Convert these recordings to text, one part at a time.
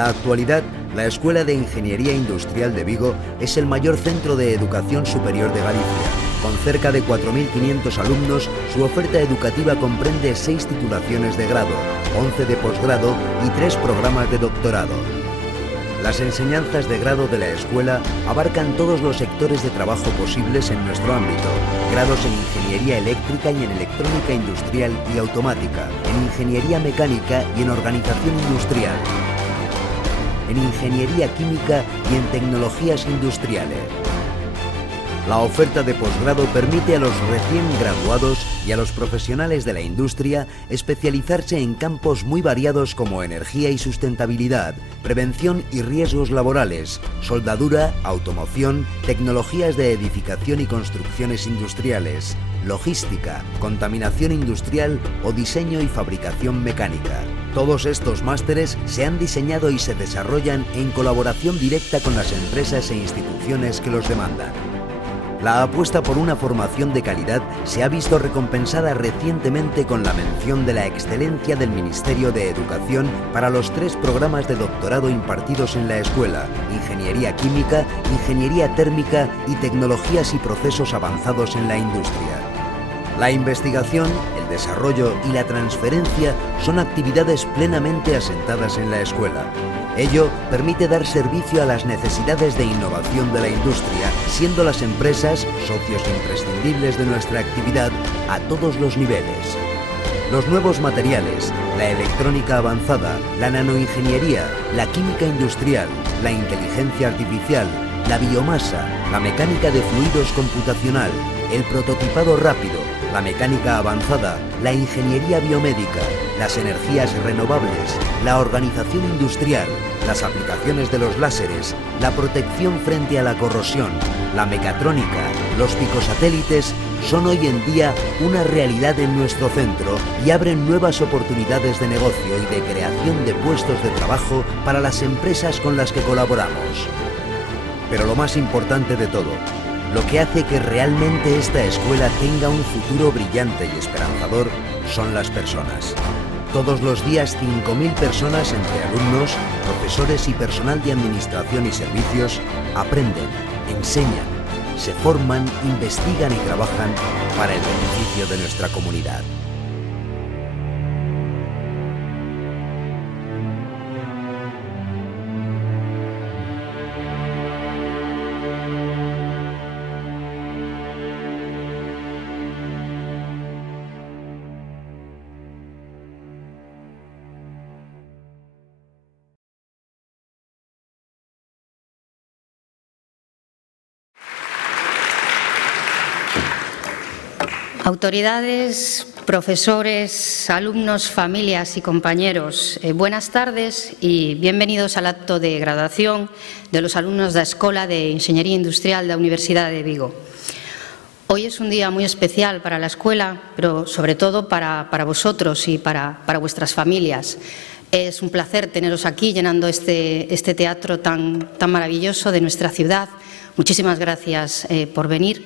la actualidad, la Escuela de Ingeniería Industrial de Vigo es el mayor centro de educación superior de Galicia. Con cerca de 4.500 alumnos, su oferta educativa comprende 6 titulaciones de grado, 11 de posgrado y 3 programas de doctorado. Las enseñanzas de grado de la escuela abarcan todos los sectores de trabajo posibles en nuestro ámbito. Grados en Ingeniería Eléctrica y en Electrónica Industrial y Automática, en Ingeniería Mecánica y en Organización Industrial, en Ingeniería Química y en Tecnologías Industriales. La oferta de posgrado permite a los recién graduados y a los profesionales de la industria especializarse en campos muy variados como energía y sustentabilidad, prevención y riesgos laborales, soldadura, automoción, tecnologías de edificación y construcciones industriales, logística, contaminación industrial o diseño y fabricación mecánica. Todos estos másteres se han diseñado y se desarrollan en colaboración directa con las empresas e instituciones que los demandan. La apuesta por una formación de calidad se ha visto recompensada recientemente con la mención de la excelencia del Ministerio de Educación para los 3 programas de doctorado impartidos en la escuela: Ingeniería Química, Ingeniería Térmica y Tecnologías y Procesos Avanzados en la Industria. La investigación, el desarrollo y la transferencia son actividades plenamente asentadas en la escuela. Ello permite dar servicio a las necesidades de innovación de la industria, siendo las empresas socios imprescindibles de nuestra actividad a todos los niveles. Los nuevos materiales, la electrónica avanzada, la nanoingeniería, la química industrial, la inteligencia artificial, la biomasa, la mecánica de fluidos computacional, el prototipado rápido, la mecánica avanzada, la ingeniería biomédica, las energías renovables, la organización industrial, las aplicaciones de los láseres, la protección frente a la corrosión, la mecatrónica, los picosatélites son hoy en día una realidad en nuestro centro y abren nuevas oportunidades de negocio y de creación de puestos de trabajo para las empresas con las que colaboramos. Pero lo más importante de todo, lo que hace que realmente esta escuela tenga un futuro brillante y esperanzador son las personas. Todos los días 5.000 personas entre alumnos, profesores y personal de administración y servicios aprenden, enseñan, se forman, investigan y trabajan para el beneficio de nuestra comunidad. Autoridades, profesores, alumnos, familias y compañeros, buenas tardes y bienvenidos al acto de graduación de los alumnos da Escola de Inxeñería Industrial da Universidade de Vigo. Hoy es un día muy especial para la escuela, pero sobre todo para vosotros y para vuestras familias. Es un placer teneros aquí llenando este teatro tan maravilloso de nuestra ciudad. Muchísimas gracias por venir.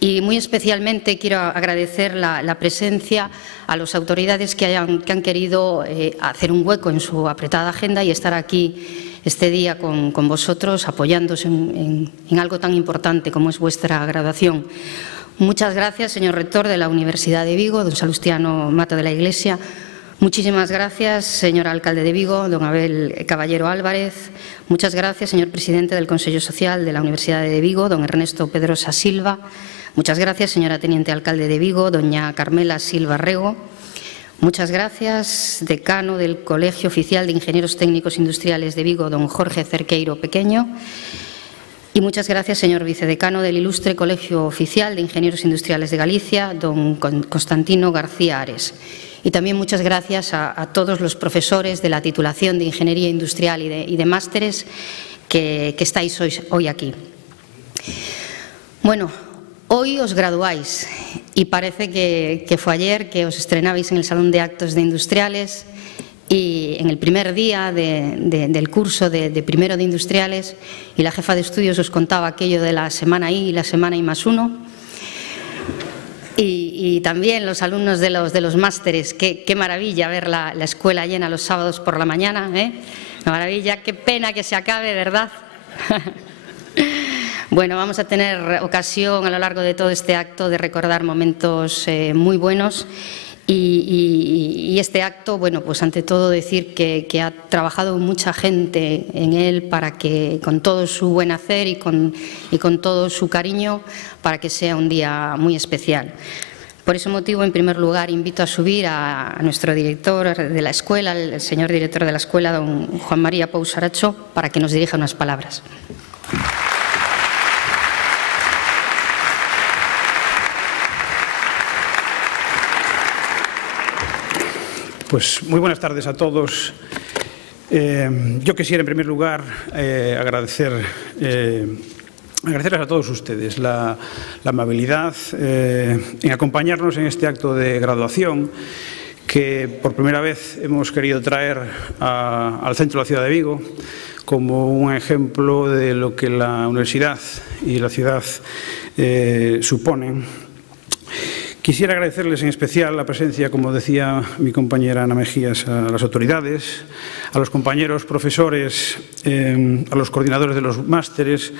Y muy especialmente quiero agradecer la presencia a las autoridades que han querido hacer un hueco en su apretada agenda y estar aquí este día con vosotros, apoyándoos en algo tan importante como es vuestra graduación. Muchas gracias, señor rector de la Universidad de Vigo, don Salustiano Mato de la Iglesia. Muchísimas gracias, señor alcalde de Vigo, don Abel Caballero Álvarez. Muchas gracias, señor presidente del Consejo Social de la Universidad de Vigo, don Ernesto Pedrosa Silva. Muchas gracias, señora teniente alcalde de Vigo, doña Carmela Silva Rego. Muchas gracias, decano del Colegio Oficial de Ingenieros Técnicos Industriales de Vigo, don Jorge Cerqueiro Pequeño. Y muchas gracias, señor vicedecano del Ilustre Colegio Oficial de Ingenieros Industriales de Galicia, don Constantino García Ares. Y también muchas gracias a todos los profesores de la titulación de Ingeniería Industrial y de másteres que estáis hoy aquí. Bueno, hoy os graduáis y parece que fue ayer que os estrenabais en el Salón de Actos de Industriales y en el primer día del curso de primero de Industriales, y la jefa de estudios os contaba aquello de la semana I y la semana I+1. Y también los alumnos de los másteres, qué maravilla ver la escuela llena los sábados por la mañana, Una maravilla, qué pena que se acabe, ¿verdad? Bueno, vamos a tener ocasión a lo largo de todo este acto de recordar momentos muy buenos y este acto, bueno, pues ante todo decir que ha trabajado mucha gente en él para que, con todo su buen hacer y con todo su cariño, para que sea un día muy especial. Por ese motivo, en primer lugar, invito a subir a nuestro director de la escuela, el señor director de la escuela, don Juan María Pou Saracho, para que nos dirija unas palabras. Pues muy buenas tardes a todos. Yo quisiera, en primer lugar, agradecerles a todos ustedes la amabilidad en acompañarnos en este acto de graduación que por primera vez hemos querido traer al centro de la ciudad de Vigo como un ejemplo de lo que la universidad y la ciudad suponen. Quisiera agradecerles en especial la presencia, como decía mi compañera Ana Mejías, a las autoridades, a los compañeros profesores, a los coordinadores de los másteres,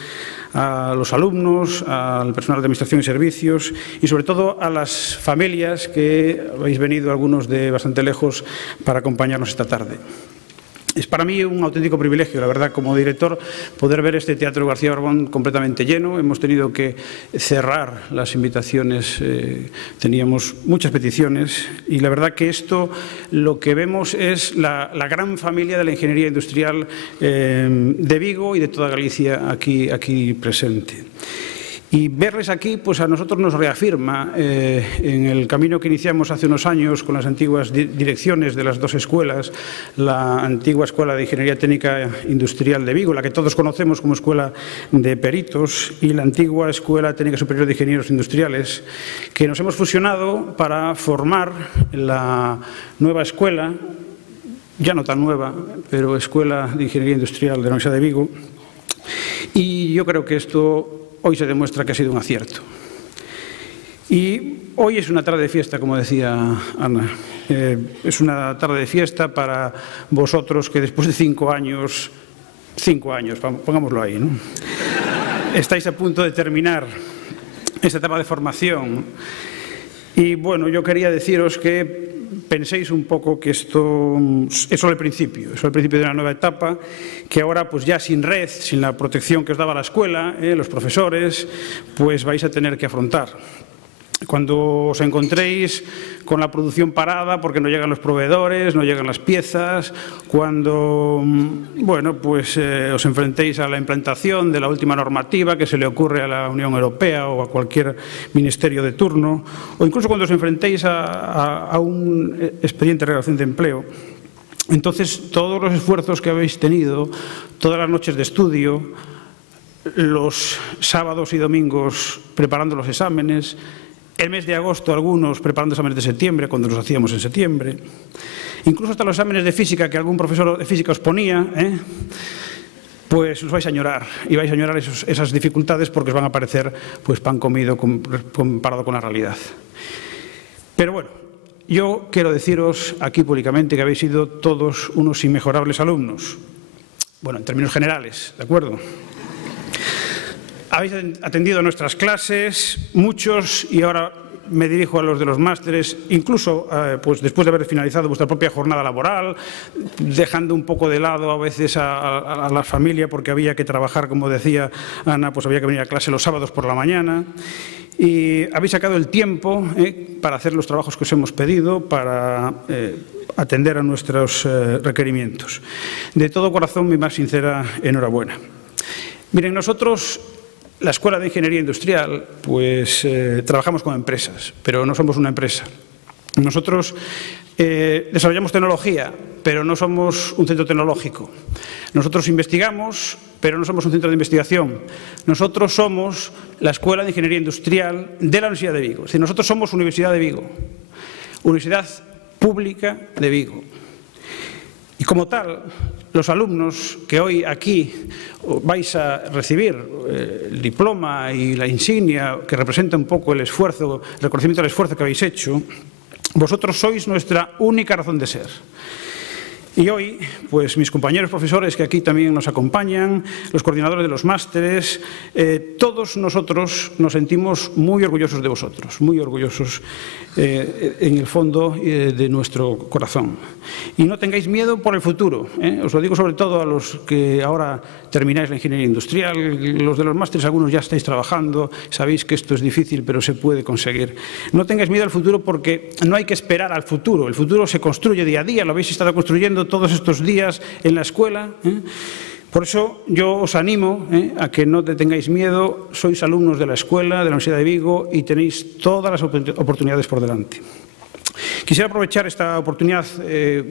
a los alumnos, al personal de Administración y Servicios y, sobre todo, a las familias que habéis venido, algunos de bastante lejos, para acompañarnos esta tarde. Es para mí un auténtico privilegio, la verdad, como director, poder ver este Teatro García Barbón completamente lleno. Hemos tenido que cerrar las invitaciones, teníamos muchas peticiones y la verdad que esto lo que vemos es la gran familia de la ingeniería industrial de Vigo y de toda Galicia aquí presente. Y verles aquí, pues a nosotros nos reafirma en el camino que iniciamos hace unos años con las antiguas direcciones de las dos escuelas, la antigua Escuela de Ingeniería Técnica Industrial de Vigo, la que todos conocemos como Escuela de Peritos, y la antigua Escuela Técnica Superior de Ingenieros Industriales, que nos hemos fusionado para formar la nueva escuela, ya no tan nueva, pero Escuela de Ingeniería Industrial de la Universidad de Vigo. Y yo creo que esto hoy se demuestra que ha sido un acierto. Y hoy es una tarde de fiesta, como decía Ana. Es una tarde de fiesta para vosotros que después de 5 años, pongámoslo ahí, ¿no? Estáis a punto de terminar esta etapa de formación. Y bueno, yo quería deciros que penséis un poco que esto es solo el principio de una nueva etapa, que ahora pues ya sin red, sin la protección que os daba la escuela, los profesores, pues vais a tener que afrontar. Cuando os encontréis con la producción parada porque no llegan los proveedores, no llegan las piezas, cuando bueno, pues, os enfrentéis a la implantación de la última normativa que se le ocurre a la Unión Europea o a cualquier ministerio de turno, o incluso cuando os enfrentéis a un expediente de regulación de empleo, entonces todos los esfuerzos que habéis tenido, todas las noches de estudio, los sábados y domingos preparando los exámenes, el mes de agosto algunos preparando exámenes de septiembre, cuando los hacíamos en septiembre, incluso hasta los exámenes de física que algún profesor de física os ponía, pues los vais a añorar, y vais a añorar esas dificultades porque os van a parecer pues pan comido comparado con la realidad. Pero bueno, yo quiero deciros aquí públicamente que habéis sido todos unos inmejorables alumnos. Bueno, en términos generales, ¿de acuerdo? Habéis atendido nuestras clases, muchos, y ahora me dirijo a los de los másteres, incluso pues después de haber finalizado vuestra propia jornada laboral, dejando un poco de lado a veces a la familia porque había que trabajar, como decía Ana, pues había que venir a clase los sábados por la mañana. Y habéis sacado el tiempo para hacer los trabajos que os hemos pedido, para atender a nuestros requerimientos. De todo corazón, mi más sincera enhorabuena. Miren, nosotros, la Escuela de Ingeniería Industrial, pues trabajamos con empresas, pero no somos una empresa. Nosotros desarrollamos tecnología, pero no somos un centro tecnológico. Nosotros investigamos, pero no somos un centro de investigación. Nosotros somos la Escuela de Ingeniería Industrial de la Universidad de Vigo. Es decir, nosotros somos Universidad de Vigo, Universidad Pública de Vigo. Y como tal, los alumnos que hoy aquí vais a recibir el diploma y la insignia que representa un poco el esfuerzo, el reconocimiento del esfuerzo que habéis hecho, vosotros sois nuestra única razón de ser. Y hoy, pues mis compañeros profesores que aquí también nos acompañan, los coordinadores de los másteres, todos nosotros nos sentimos muy orgullosos de vosotros, muy orgullosos en el fondo de nuestro corazón. Y no tengáis miedo por el futuro, os lo digo sobre todo a los que ahora termináis la ingeniería industrial, los de los másteres, algunos ya estáis trabajando, sabéis que esto es difícil, pero se puede conseguir. No tengáis miedo al futuro porque no hay que esperar al futuro, el futuro se construye día a día, lo habéis estado construyendo todos estos días en la escuela. Por eso yo os animo a que no te tengáis miedo, sois alumnos de la escuela, de la Universidad de Vigo y tenéis todas las oportunidades por delante. Quisiera aprovechar esta oportunidad,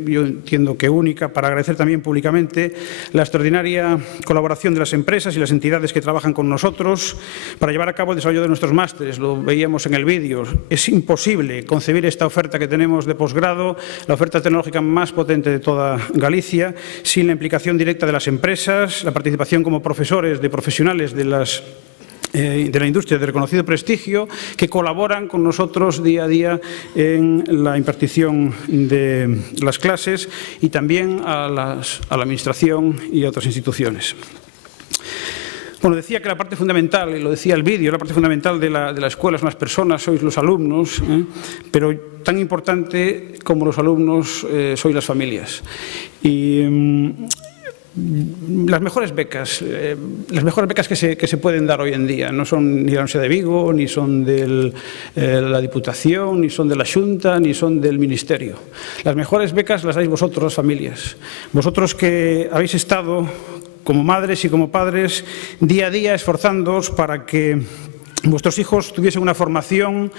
yo entiendo que única, para agradecer también públicamente la extraordinaria colaboración de las empresas y las entidades que trabajan con nosotros para llevar a cabo el desarrollo de nuestros másteres. Lo veíamos en el vídeo. Es imposible concebir esta oferta que tenemos de posgrado, la oferta tecnológica más potente de toda Galicia, sin la implicación directa de las empresas, la participación como profesores de profesionales de la industria de reconocido prestigio que colaboran con nosotros día a día en la impartición de las clases y también a la administración y a otras instituciones. Bueno, decía que la parte fundamental, y lo decía el vídeo, la parte fundamental de la escuela son las personas, sois los alumnos, pero tan importante como los alumnos sois las familias. Y las mejores becas que se pueden dar hoy en día no son ni de la Universidad de Vigo, ni son de la Diputación, ni son de la Xunta, ni son del Ministerio. Las mejores becas las dais vosotros, las familias. Vosotros que habéis estado como madres y como padres día a día esforzándoos para que vuestros hijos tuviesen una formación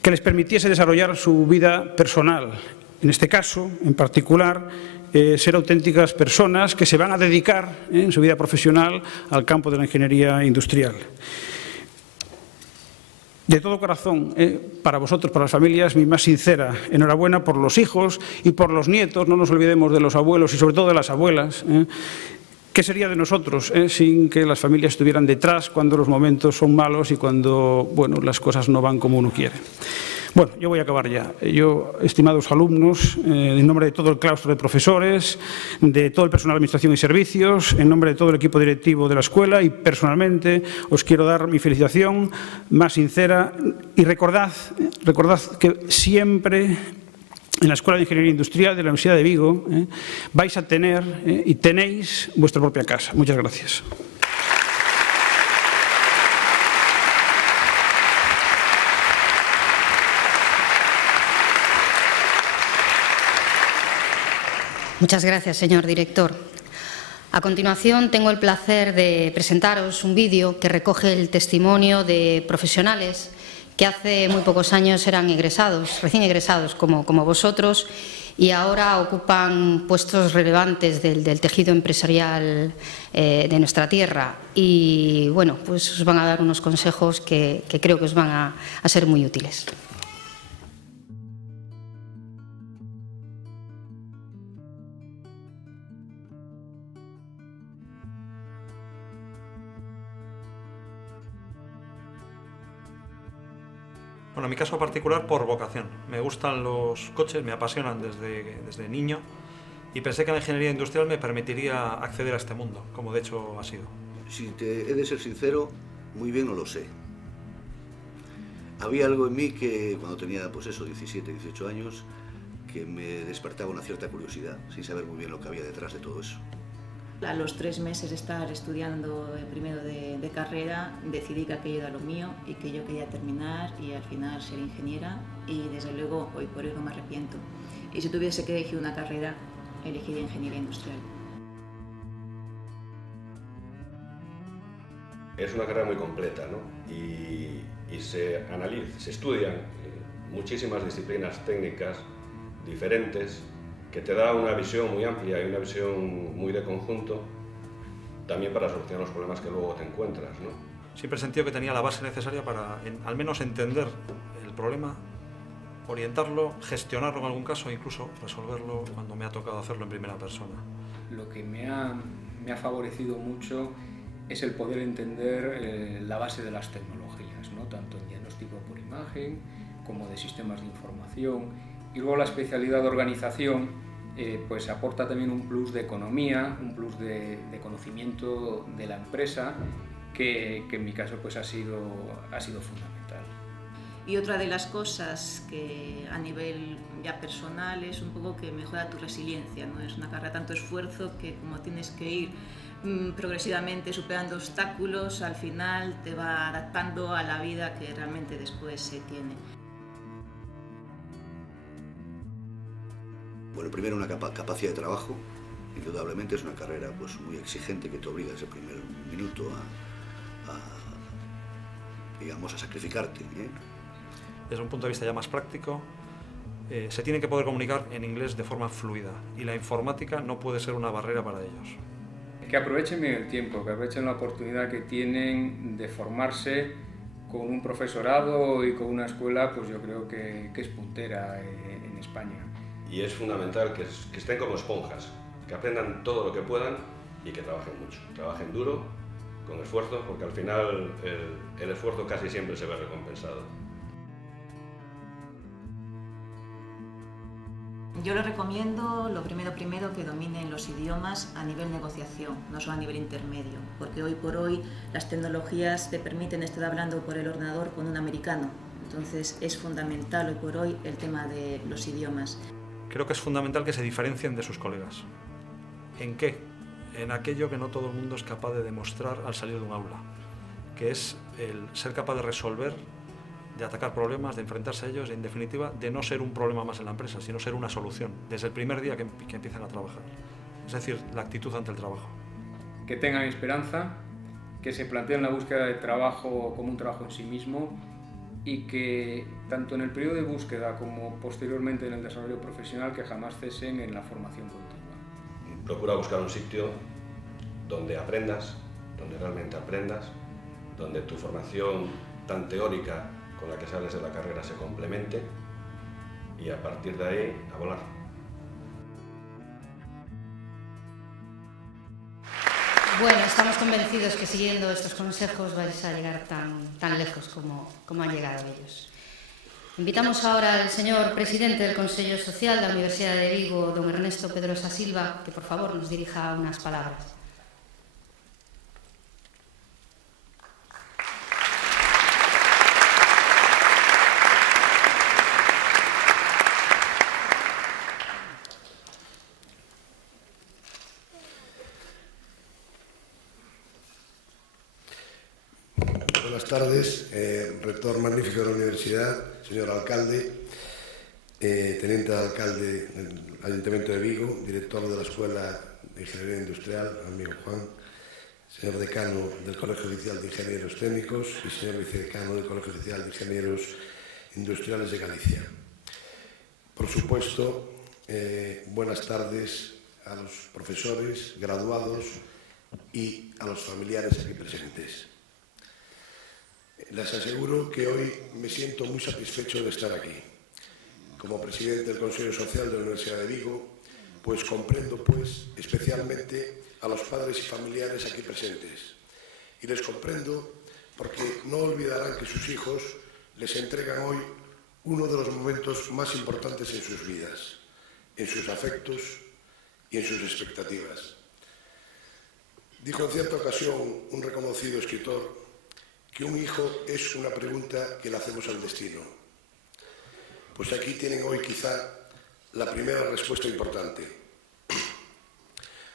que les permitiese desarrollar su vida personal. En este caso, en particular, ser auténticas personas que se van a dedicar en su vida profesional al campo de la ingeniería industrial. De todo corazón, para vosotros, para las familias, mi más sincera enhorabuena por los hijos y por los nietos, no nos olvidemos de los abuelos y sobre todo de las abuelas. ¿Qué sería de nosotros sin que las familias estuvieran detrás cuando los momentos son malos y cuando, bueno, las cosas no van como uno quiere? Bueno, yo voy a acabar ya. Yo, estimados alumnos, en nombre de todo el claustro de profesores, de todo el personal de Administración y Servicios, en nombre de todo el equipo directivo de la escuela y personalmente os quiero dar mi felicitación más sincera y recordad que siempre en la Escuela de Ingeniería Industrial de la Universidad de Vigo vais a tener y tenéis vuestra propia casa. Muchas gracias. Muchas gracias, señor director. A continuación, tengo el placer de presentaros un vídeo que recoge el testimonio de profesionales que hace muy pocos años eran egresados, recién egresados como vosotros, y ahora ocupan puestos relevantes del tejido empresarial de nuestra tierra. Y bueno, pues os van a dar unos consejos que creo que os van a ser muy útiles. Bueno, en mi caso particular, por vocación. Me gustan los coches, me apasionan desde niño y pensé que la ingeniería industrial me permitiría acceder a este mundo, como de hecho ha sido. Si te he de ser sincero, muy bien no lo sé. Había algo en mí que cuando tenía, pues eso, 17, 18 años, que me despertaba una cierta curiosidad, sin saber muy bien lo que había detrás de todo eso. A los 3 meses de estar estudiando primero de carrera, decidí que aquello era lo mío y que yo quería terminar y al final ser ingeniera, y desde luego hoy por hoy no me arrepiento. Y si tuviese que elegir una carrera, elegiría ingeniería industrial. Es una carrera muy completa, ¿no? Y se estudian muchísimas disciplinas técnicas diferentes, que te da una visión muy amplia y una visión muy de conjunto, también para solucionar los problemas que luego te encuentras, ¿no? Siempre he sentido que tenía la base necesaria para al menos entender el problema, orientarlo, gestionarlo en algún caso, incluso resolverlo cuando me ha tocado hacerlo en primera persona. Lo que me ha favorecido mucho es el poder entender la base de las tecnologías, ¿no? Tanto en diagnóstico por imagen como de sistemas de información, y luego la especialidad de organización, pues aporta también un plus de economía, un plus de conocimiento de la empresa, que en mi caso pues ha sido fundamental. Y otra de las cosas que a nivel ya personal es un poco que mejora tu resiliencia, ¿no? Es una carrera de tanto esfuerzo que como tienes que ir progresivamente superando obstáculos, al final te va adaptando a la vida que realmente después se tiene. Bueno, primero una capacidad de trabajo, indudablemente es una carrera pues muy exigente que te obliga desde el primer minuto digamos, a sacrificarte, ¿eh? Desde un punto de vista ya más práctico, se tienen que poder comunicar en inglés de forma fluida y la informática no puede ser una barrera para ellos. Que aprovechen bien el tiempo, que aprovechen la oportunidad que tienen de formarse con un profesorado y con una escuela, pues yo creo que es puntera en España. Y es fundamental que estén como esponjas, que aprendan todo lo que puedan y que trabajen mucho, trabajen duro, con esfuerzo, porque al final el esfuerzo casi siempre se ve recompensado. Yo les recomiendo, lo primero que dominen los idiomas a nivel negociación, no solo a nivel intermedio, porque hoy por hoy las tecnologías te permiten estar hablando por el ordenador con un americano, entonces es fundamental hoy por hoy el tema de los idiomas. Creo que es fundamental que se diferencien de sus colegas. ¿En qué? En aquello que no todo el mundo es capaz de demostrar al salir de un aula, que es el ser capaz de resolver, de atacar problemas, de enfrentarse a ellos, en definitiva, de no ser un problema más en la empresa, sino ser una solución, desde el primer día que empiezan a trabajar. Es decir, la actitud ante el trabajo. Que tengan esperanza, que se planteen la búsqueda de trabajo como un trabajo en sí mismo y que, tanto en el periodo de búsqueda como posteriormente en el desarrollo profesional, que jamás cesen en la formación continua. Procura buscar un sitio donde aprendas, donde realmente aprendas, donde tu formación tan teórica con la que sales de la carrera se complemente y a partir de ahí a volar. Bueno, estamos convencidos que siguiendo estos consejos vais a llegar tan lejos como han llegado ellos. Invitamos ahora al señor presidente del Consejo Social de la Universidad de Vigo, don Ernesto Pedrosa Silva, que por favor nos dirija unas palabras. Buenas tardes, rector magnífico de la universidad, señor alcalde, teniente de alcalde del Ayuntamiento de Vigo, director de la Escuela de Ingeniería Industrial, amigo Juan, señor decano del Colegio Oficial de Ingenieros Técnicos y señor vicedecano del Colegio Oficial de Ingenieros Industriales de Galicia. Por supuesto, buenas tardes a los profesores, graduados y a los familiares aquí presentes. Les aseguro que hoy me siento muy satisfecho de estar aquí. Como presidente del Consejo Social de la Universidad de Vigo, pues comprendo especialmente a los padres y familiares aquí presentes. Y les comprendo porque no olvidarán que sus hijos les entregan hoy uno de los momentos más importantes en sus vidas, en sus afectos y en sus expectativas. Dijo en cierta ocasión un reconocido escritor que un hijo es una pregunta que le hacemos al destino. Pues aquí tienen hoy quizá la primera respuesta importante.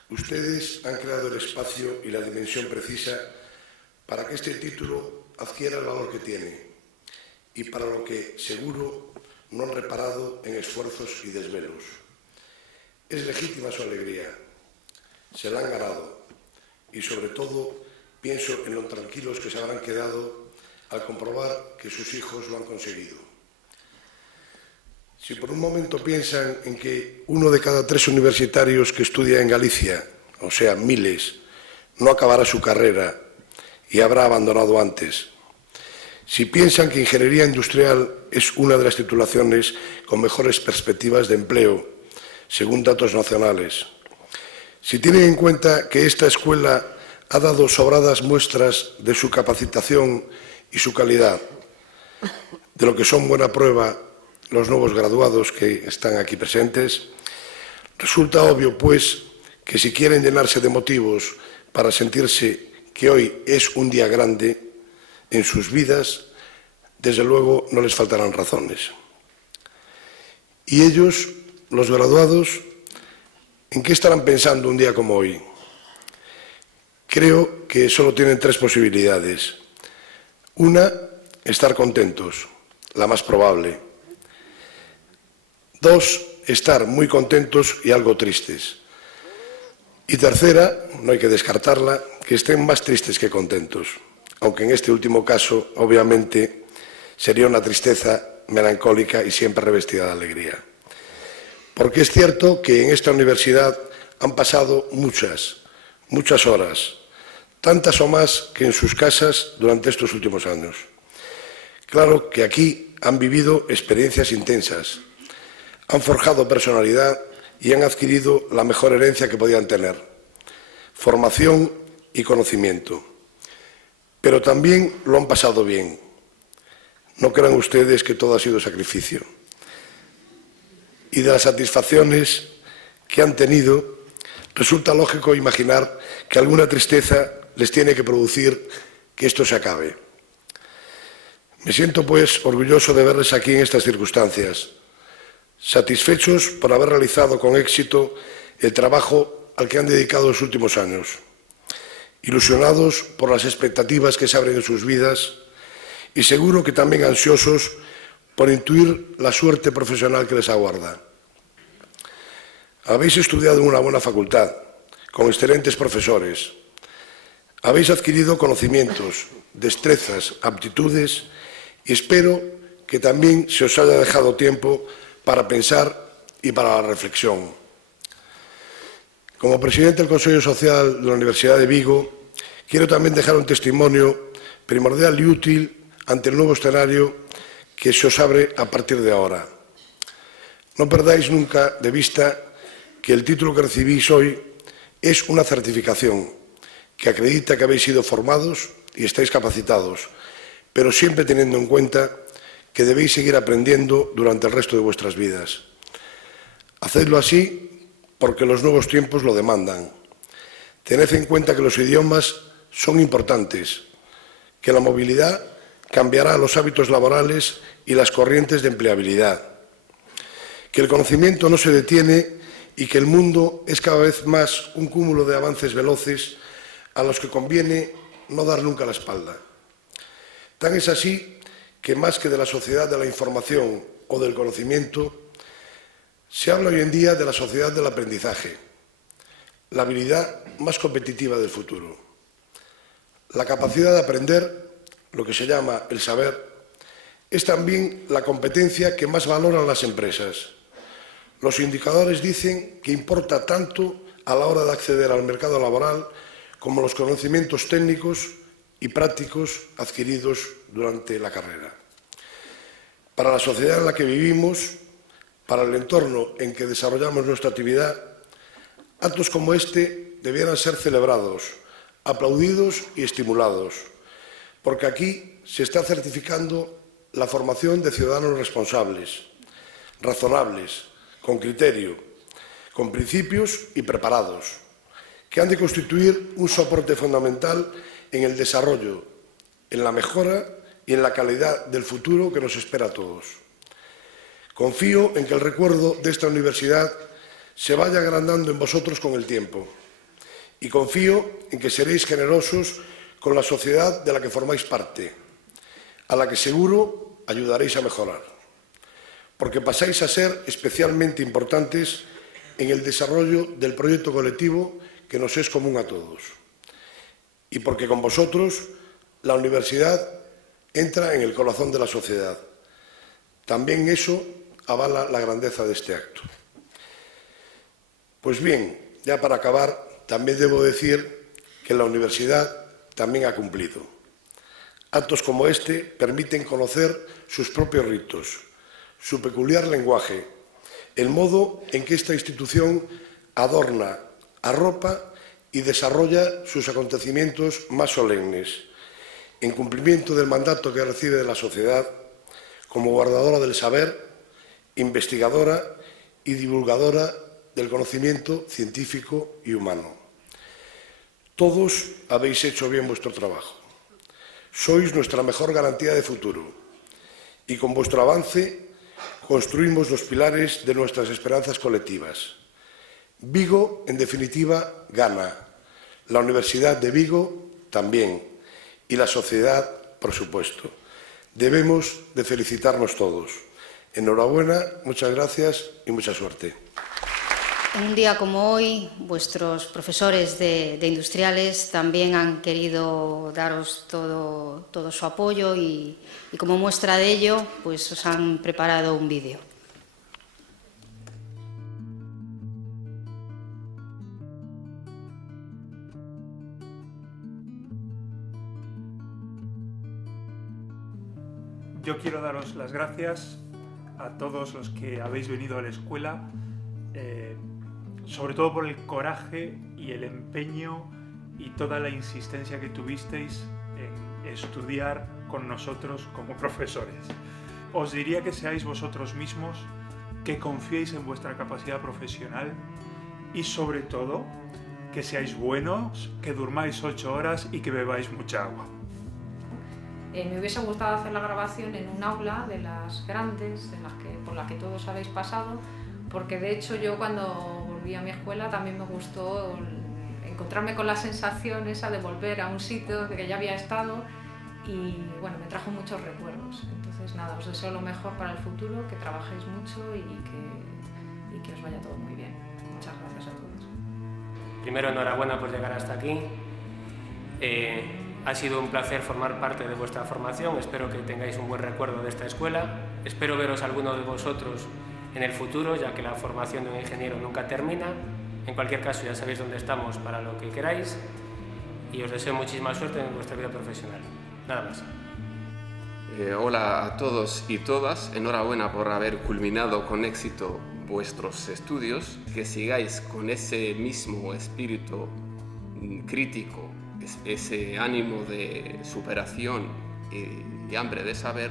Ustedes han creado el espacio y la dimensión precisa para que este título adquiera el valor que tiene y para lo que seguro no han reparado en esfuerzos y desvelos. Es legítima su alegría, se la han ganado y sobre todo pienso en lo tranquilos que se habrán quedado al comprobar que sus hijos lo han conseguido. Si por un momento piensan en que 1 de cada 3 universitarios que estudia en Galicia, o sea, miles, no acabará su carrera y habrá abandonado antes, si piensan que Ingeniería Industrial es una de las titulaciones con mejores perspectivas de empleo, según datos nacionales, si tienen en cuenta que esta escuela ha dado sobradas muestras de su capacitación y su calidad, de lo que son buena prueba los nuevos graduados que están aquí presentes, Resulta obvio, pues, que si quieren llenarse de motivos para sentirse que hoy es un día grande en sus vidas, desde luego no les faltarán razones. Y ellos, los graduados, ¿en qué estarán pensando un día como hoy? Creo que solo tienen tres posibilidades. Una, estar contentos, la más probable. Dos, estar muy contentos y algo tristes. Y tercera, no hay que descartarla, que estén más tristes que contentos, aunque en este último caso, obviamente, sería una tristeza melancólica y siempre revestida de alegría. Porque es cierto que en esta universidad han pasado muchas horas, tantas o más que en sus casas durante estos últimos años. Claro que aquí han vivido experiencias intensas, han forjado personalidad y han adquirido la mejor herencia que podían tener, formación y conocimiento. Pero también lo han pasado bien. No crean ustedes que todo ha sido sacrificio. Y de las satisfacciones que han tenido, resulta lógico imaginar que alguna tristeza les tiene que producir que esto se acabe. Me siento, pues, orgulloso de verles aquí en estas circunstancias, satisfechos por haber realizado con éxito el trabajo al que han dedicado los últimos años, ilusionados por las expectativas que se abren en sus vidas y seguro que también ansiosos por intuir la suerte profesional que les aguarda. Habéis estudiado en una buena facultad, con excelentes profesores. Habéis adquirido conocimientos, destrezas, aptitudes y espero que también se os haya dejado tiempo para pensar y para la reflexión. Como presidente del Consejo Social de la Universidad de Vigo, quiero también dejar un testimonio primordial y útil ante el nuevo escenario que se os abre a partir de ahora. No perdáis nunca de vista que el título que recibís hoy es una certificación que acredita que habéis sido formados y estáis capacitados, pero siempre teniendo en cuenta que debéis seguir aprendiendo durante el resto de vuestras vidas. Hacedlo así porque los nuevos tiempos lo demandan. Tened en cuenta que los idiomas son importantes, que la movilidad cambiará los hábitos laborales y las corrientes de empleabilidad, que el conocimiento no se detiene y que el mundo es cada vez más un cúmulo de avances veloces a los que conviene no dar nunca la espalda. Tan es así que más que de la sociedad de la información o del conocimiento, se habla hoy en día de la sociedad del aprendizaje, la habilidad más competitiva del futuro. La capacidad de aprender, lo que se llama el saber, es también la competencia que más valoran las empresas. Los indicadores dicen que importa tanto a la hora de acceder al mercado laboral como los conocimientos técnicos y prácticos adquiridos durante la carrera. Para la sociedad en la que vivimos, para el entorno en que desarrollamos nuestra actividad, actos como este debieran ser celebrados, aplaudidos y estimulados, porque aquí se está certificando la formación de ciudadanos responsables, razonables, con criterio, con principios y preparados, que han de constituir un soporte fundamental en el desarrollo, en la mejora y en la calidad del futuro que nos espera a todos. Confío en que el recuerdo de esta universidad se vaya agrandando en vosotros con el tiempo y confío en que seréis generosos con la sociedad de la que formáis parte, a la que seguro ayudaréis a mejorar, porque pasáis a ser especialmente importantes en el desarrollo del proyecto colectivo que nos es común a todos, y porque con vosotros la universidad entra en el corazón de la sociedad. También eso avala la grandeza de este acto. Pues bien, ya para acabar, también debo decir que la universidad también ha cumplido. Actos como este permiten conocer sus propios ritos, su peculiar lenguaje, el modo en que esta institución adorna, arropa y desarrolla sus acontecimientos más solemnes, en cumplimiento del mandato que recibe de la sociedad como guardadora del saber, investigadora y divulgadora del conocimiento científico y humano. Todos habéis hecho bien vuestro trabajo. Sois nuestra mejor garantía de futuro y con vuestro avance construimos los pilares de nuestras esperanzas colectivas. Vigo, en definitiva, gana. La Universidad de Vigo también. Y la sociedad, por supuesto. Debemos de felicitarnos todos. Enhorabuena, muchas gracias y mucha suerte. En un día como hoy, vuestros profesores de industriales también han querido daros todo su apoyo y como muestra de ello, pues os han preparado un vídeo. Yo quiero daros las gracias a todos los que habéis venido a la escuela, sobre todo por el coraje y el empeño y toda la insistencia que tuvisteis en estudiar con nosotros como profesores. Os diría que seáis vosotros mismos, que confiéis en vuestra capacidad profesional y sobre todo que seáis buenos, que durmáis 8 horas y que bebáis mucha agua. Me hubiese gustado hacer la grabación en un aula de las grandes, por las que todos habéis pasado, porque de hecho yo cuando volví a mi escuela también me gustó encontrarme con la sensación esa de volver a un sitio de que ya había estado y bueno, me trajo muchos recuerdos. Entonces nada, os deseo lo mejor para el futuro, que trabajéis mucho y que os vaya todo muy bien. Muchas gracias a todos. Primero, enhorabuena por llegar hasta aquí. Ha sido un placer formar parte de vuestra formación, espero que tengáis un buen recuerdo de esta escuela, espero veros a alguno de vosotros en el futuro, ya que la formación de un ingeniero nunca termina. En cualquier caso, ya sabéis dónde estamos para lo que queráis y os deseo muchísima suerte en vuestra vida profesional. Nada más. Hola a todos y todas, enhorabuena por haber culminado con éxito vuestros estudios, que sigáis con ese mismo espíritu crítico, ese ánimo de superación y hambre de saber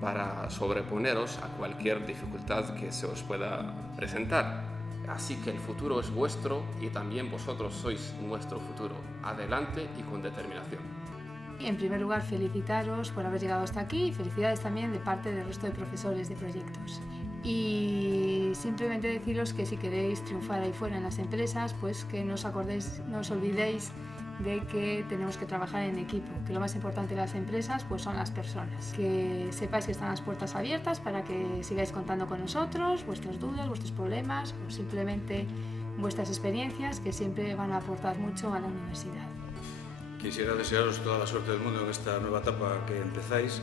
para sobreponeros a cualquier dificultad que se os pueda presentar. Así que el futuro es vuestro y también vosotros sois nuestro futuro. Adelante y con determinación. En primer lugar, felicitaros por haber llegado hasta aquí y felicidades también de parte del resto de profesores de proyectos. Y simplemente deciros que si queréis triunfar ahí fuera en las empresas, pues que no os olvidéis de que tenemos que trabajar en equipo, que lo más importante de las empresas pues son las personas. Que sepáis que están las puertas abiertas para que sigáis contando con nosotros, vuestras dudas, vuestros problemas o simplemente vuestras experiencias, que siempre van a aportar mucho a la universidad. Quisiera desearos toda la suerte del mundo en esta nueva etapa que empezáis,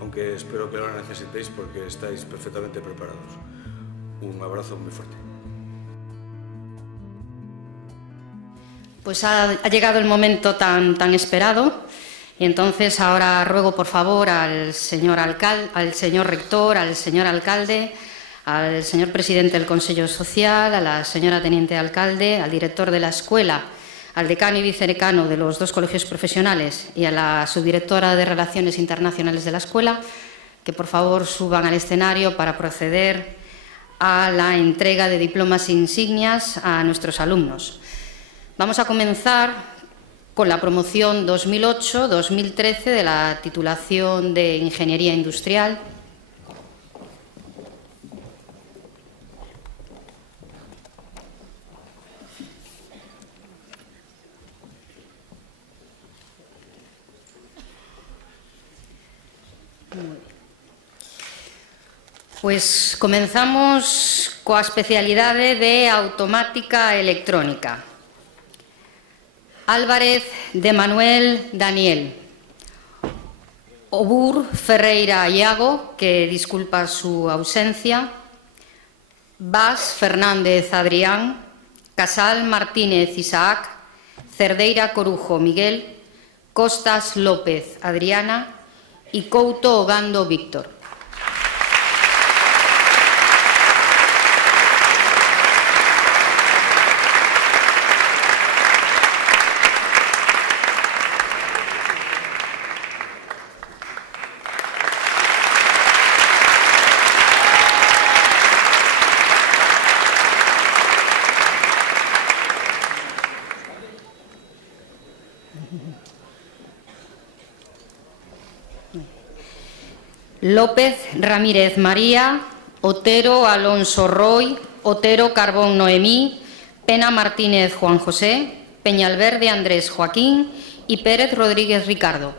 aunque espero que no la necesitéis porque estáis perfectamente preparados. Un abrazo muy fuerte. Pues ha llegado el momento tan esperado y entonces ahora ruego por favor al señor rector, al señor alcalde, al señor presidente del Consejo Social, a la señora teniente de alcalde, al director de la escuela, al decano y vicedecano de los 2 colegios profesionales y a la subdirectora de Relaciones Internacionales de la escuela, que por favor suban al escenario para proceder a la entrega de diplomas e insignias a nuestros alumnos. Vamos a comenzar con la promoción 2008-2013 de la titulación de Ingeniería Industrial. Pues comenzamos coa especialidade de automática electrónica. Álvarez de Manuel Daniel. Obur Ferreira Iago, que disculpa su ausencia. Bas Fernández Adrián. Casal Martínez Isaac. Cerdeira Corujo Miguel. Costas López Adriana y Couto Ogando Víctor. López Ramírez María, Otero Alonso Roy, Otero Carbón Noemí, Pena Martínez Juan José, Peñalverde Andrés Joaquín y Pérez Rodríguez Ricardo.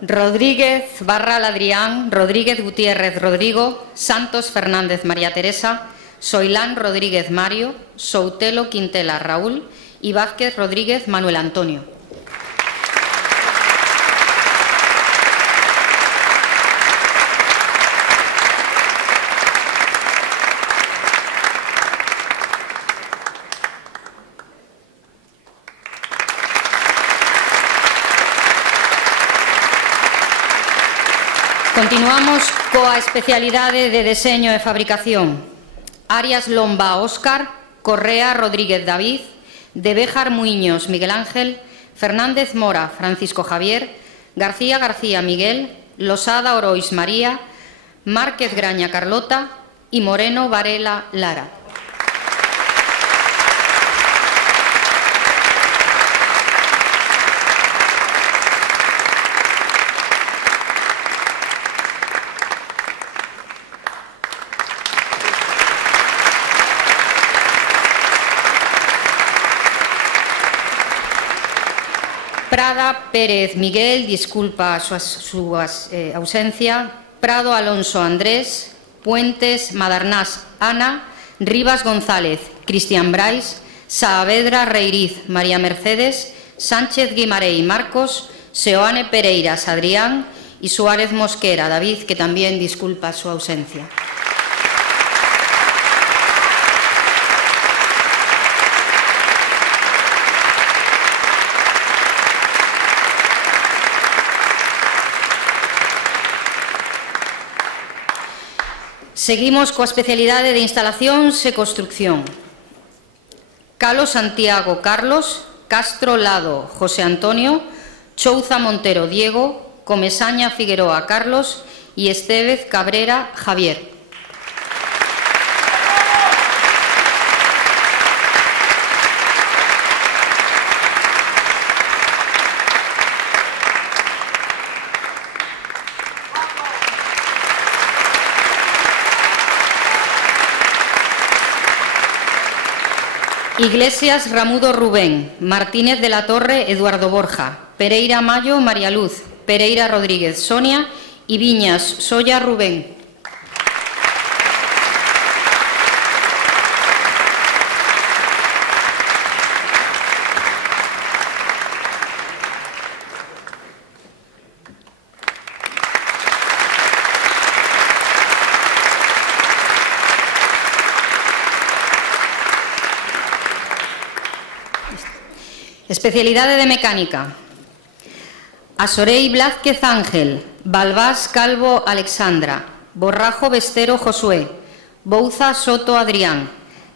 Rodríguez Barral Adrián, Rodríguez Gutiérrez Rodrigo, Santos Fernández María Teresa, Soilán Rodríguez Mario, Soutelo Quintela Raúl y Vázquez Rodríguez Manuel Antonio. Continuamos coa especialidade de deseño e fabricación. Arias Lomba Óscar, Correa Rodríguez David, de Béjar Muiños Miguel Ángel, Fernández Mora Francisco Javier, García García Miguel, Losada Orois María, Márquez Graña Carlota y Moreno Varela Lara. Prada Pérez Miguel, disculpa su ausencia. Prado Alonso Andrés, Puentes Madarnás Ana, Rivas González Cristian Brais, Saavedra Reiriz María Mercedes, Sánchez Guimarey Marcos, Seoane Pereiras Adrián y Suárez Mosquera David, que también disculpa su ausencia. Seguimos coa especialidade de instalacións e construcción. Calo Santiago Carlos, Castro Lado José Antonio, Chouza Montero Diego, Comesaña Figueroa Carlos y Estevez Cabrera Javier. Iglesias Ramudo Rubén, Martínez de la Torre Eduardo Borja, Pereira Mayo María Luz, Pereira Rodríguez Sonia y Viñas Soya Rubén. Especialidade de mecánica. Asorei Blázquez Ángel, Balbás Calvo Alexandra, Borrajo Bestero Josué, Bouza Soto Adrián,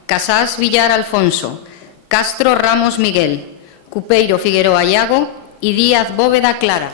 Casás Villar Alfonso, Castro Ramos Miguel, Cupeiro Figueroa Iago y Díaz Bóveda Clara.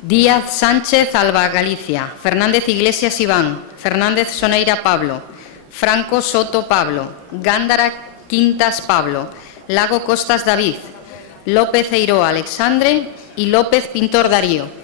Díaz Sánchez Alba Galicia, Fernández Iglesias Iván, Fernández Soneira Pablo, Franco Soto Pablo, Gándara Quintas Pablo, Lago Costas David, López Eiroa Alexandre y López Pintor Darío.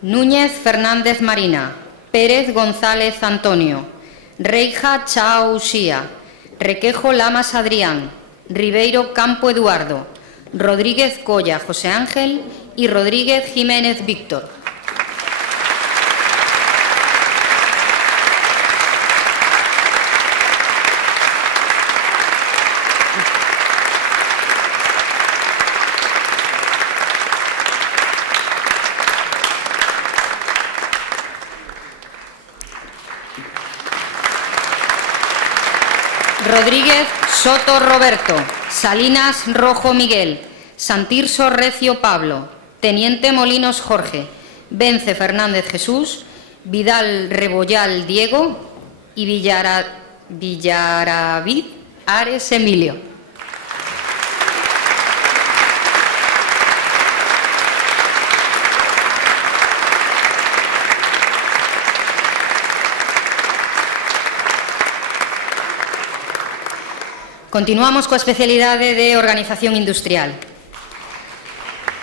Núñez Fernández Marina, Pérez González Antonio, Reija Chao Uxía, Requejo Lamas Adrián, Ribeiro Campo Eduardo, Rodríguez Colla José Ángel y Rodríguez Jiménez Víctor. Rodríguez Soto Roberto, Salinas Rojo Miguel, Santirso Recio Pablo, Teniente Molinos Jorge, Vence Fernández Jesús, Vidal Rebollal Diego y Villaravid Ares Emilio. Continuamos coa especialidade de Organización Industrial.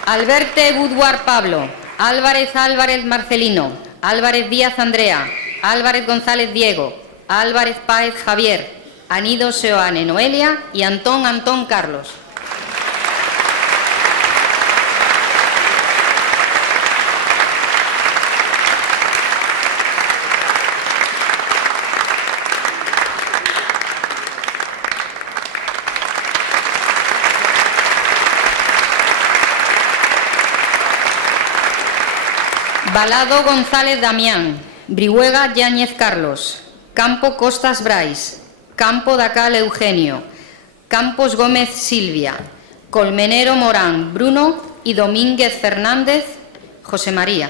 Alberte Budwar Pablo, Álvarez Álvarez Marcelino, Álvarez Díaz Andrea, Álvarez González Diego, Álvarez Páez Javier, Anido Seoane Noelia y Antón Carlos. Balado González Damián, Brihuega Yáñez Carlos, Campo Costas Brais, Campo Dacal Eugenio, Campos Gómez Silvia, Colmenero Morán Bruno y Domínguez Fernández José María.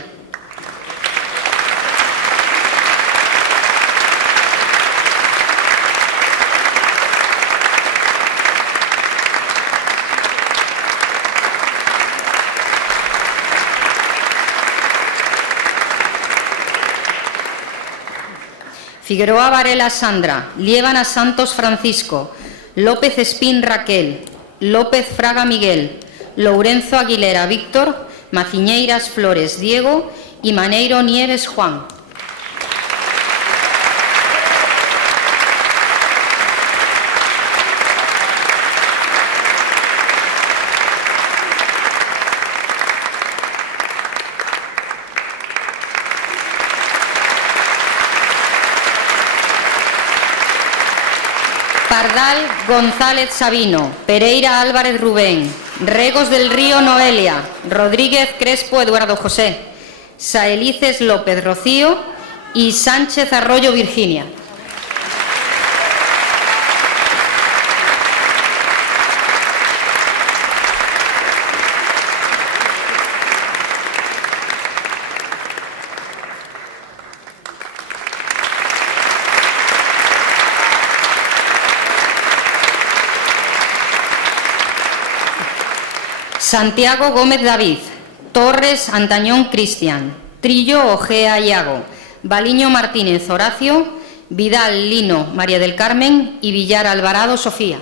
Figueroa Varela Sandra, Liébana Santos Francisco, López Espín Raquel, López Fraga Miguel, Lourenzo Aguilera Víctor, Maciñeiras Flores Diego y Maneiro Nieves Juan. Pardal González Sabino, Pereira Álvarez Rubén, Regos del Río Noelia, Rodríguez Crespo Eduardo José, Saelices López Rocío y Sánchez Arroyo Virginia. Santiago Gómez David, Torres Antañón Cristian, Trillo Ojea Iago, Baliño Martínez Horacio, Vidal Lino María del Carmen y Villar Alvarado Sofía.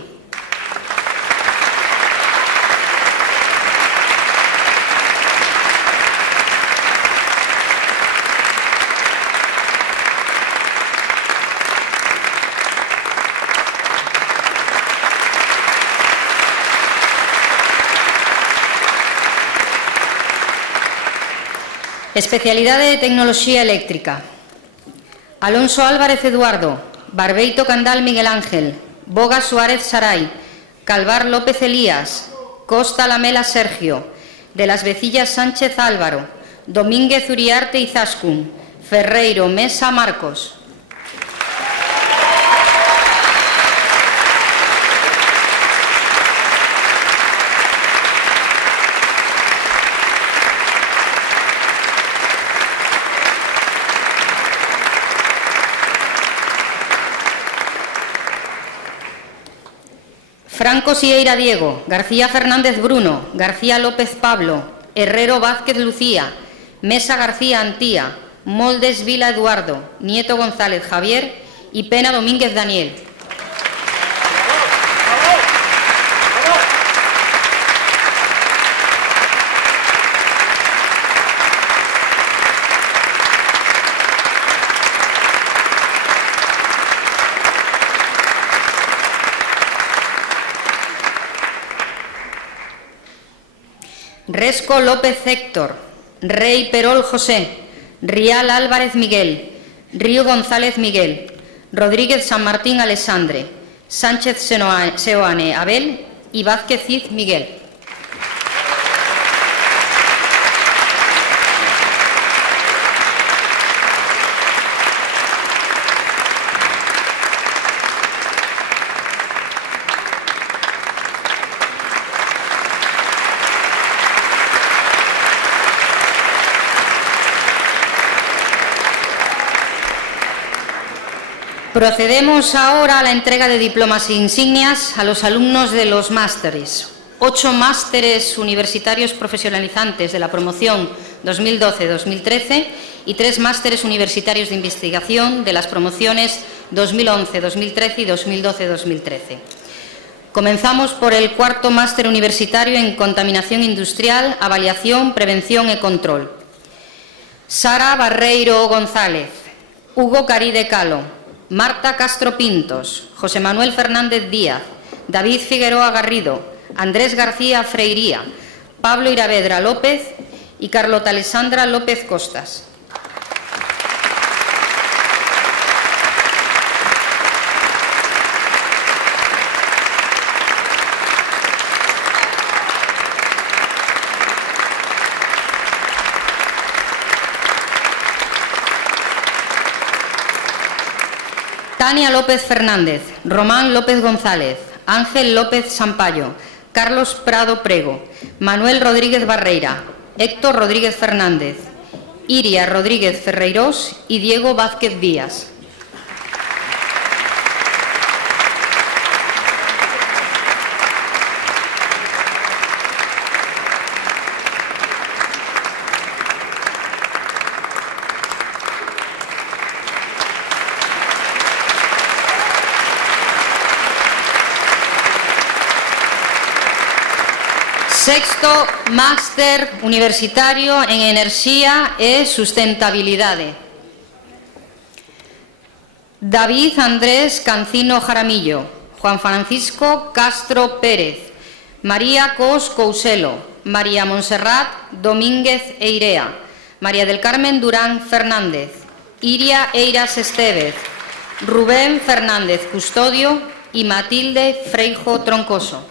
Especialidade de Tecnoloxía Eléctrica. Alonso Álvarez Eduardo, Barbeito Candal Miguel Ángel, Boga Suárez Saray, Calvar López Elías, Costa Lamela Sergio, de las Vecillas Sánchez Álvaro, Domínguez Uriarte Izaskun, Ferreiro Mesa Marcos. Franco Sieira Diego, García Fernández Bruno, García López Pablo, Herrero Vázquez Lucía, Mesa García Antía, Moldes Vila Eduardo, Nieto González Javier y Pena Domínguez Daniel. Resco López Héctor, Rey Perol José, Rial Álvarez Miguel, Río González Miguel, Rodríguez San Martín Alexandre, Sánchez Seoane Abel y Vázquez Cid Miguel. Procedemos ahora a la entrega de diplomas e insignias a los alumnos de los másteres. 8 másteres universitarios profesionalizantes de la promoción 2012-2013 y 3 másteres universitarios de investigación de las promociones 2011-2013 y 2012-2013. Comenzamos por el 4º máster universitario en Contaminación Industrial, Avaliación, Prevención e Control. Sara Barreiro González, Hugo Caride Calo, Marta Castro Pintos, José Manuel Fernández Díaz, David Figueroa Garrido, Andrés García Freiría, Pablo Iravedra López y Carlota Alessandra López Costas. Tania López Fernández, Román López González, Ángel López Sampaio, Carlos Prado Prego, Manuel Rodríguez Barreira, Héctor Rodríguez Fernández, Iria Rodríguez Ferreirós y Diego Vázquez Díaz. Sexto máster universitario en Enerxía e Sustentabilidade. David Andrés Cancino Jaramillo, Juan Francisco Castro Pérez, María Cos Couselo, María Montserrat Domínguez Eirea, María del Carmen Durán Fernández, Iria Eiras Estevez, Rubén Fernández Custodio y Matilde Freijo Troncoso.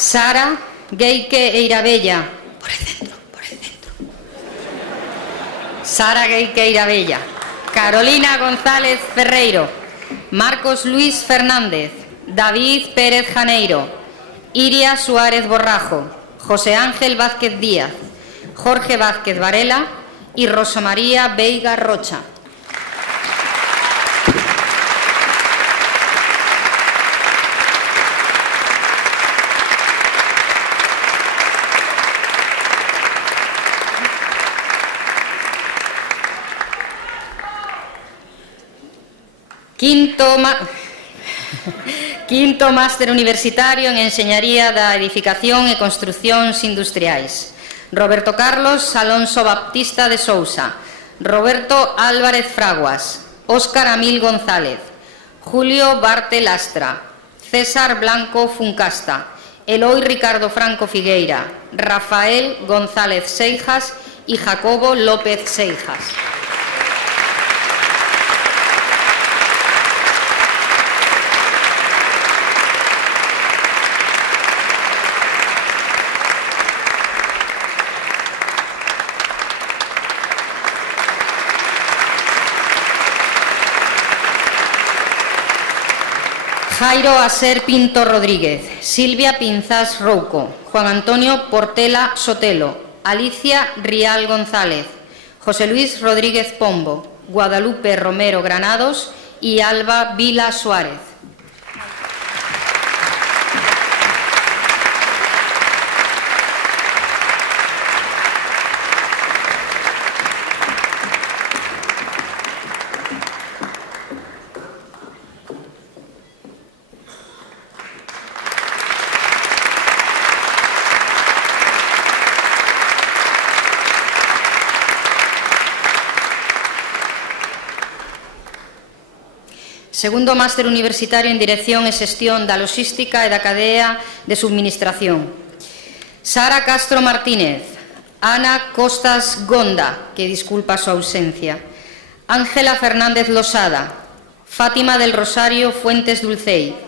Sara Geike Eirabella, por el centro. Sara Geike Eirabella, Carolina González Ferreiro, Marcos Luis Fernández, David Pérez Janeiro, Iria Suárez Borrajo, José Ángel Vázquez Díaz, Jorge Vázquez Varela y Rosa María Veiga Rocha. Quinto máster universitario en Enxeñaría da Edificación e Construcións Industriais. Roberto Carlos Alonso Baptista de Sousa, Roberto Álvarez Fraguas, Óscar Amil González, Julio Barte Lastra, César Blanco Funcasta, Eloi Ricardo Franco Figueira, Rafael González Seijas y Jacobo López Seijas. Jairo Aser Pinto Rodríguez, Silvia Pinzás Rouco, Juan Antonio Portela Sotelo, Alicia Rial González, José Luis Rodríguez Pombo, Guadalupe Romero Granados y Alba Vila Suárez. Segundo máster universitario en Dirección e Xestión da Logística e da Cadea de Subministración. Sara Castro Martínez, Ana Costas Gonda, que disculpa su ausencia, Ángela Fernández Losada, Fátima del Rosario Fuentes Dulcey,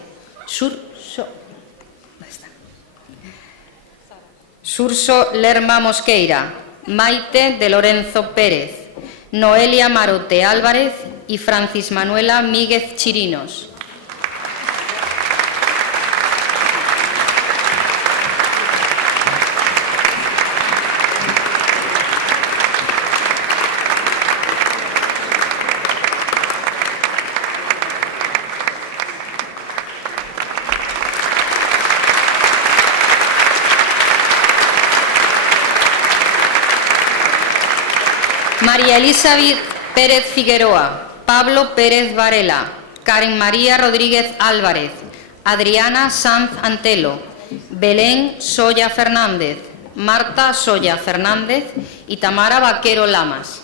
Surso Lerma Mosqueira, Maite de Lorenzo Pérez, Noelia Marote Álvarez y Francis Manuela Míguez Chirinos. María Elizabeth Pérez Figueroa, Pablo Pérez Varela, Karen María Rodríguez Álvarez, Adriana Sanz Antelo, Belén Soya Fernández, Marta Soya Fernández y Tamara Vaquero Lamas.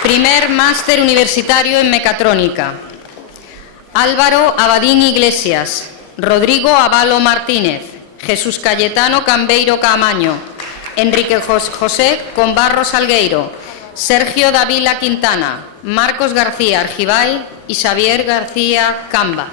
Primer máster universitario en mecatrónica. Álvaro Abadín Iglesias, Rodrigo Avalo Martínez, Jesús Cayetano Cambeiro Caamaño, Enrique José Conbarro Salgueiro, Sergio Davila Quintana, Marcos García Argibay y Xavier García Camba.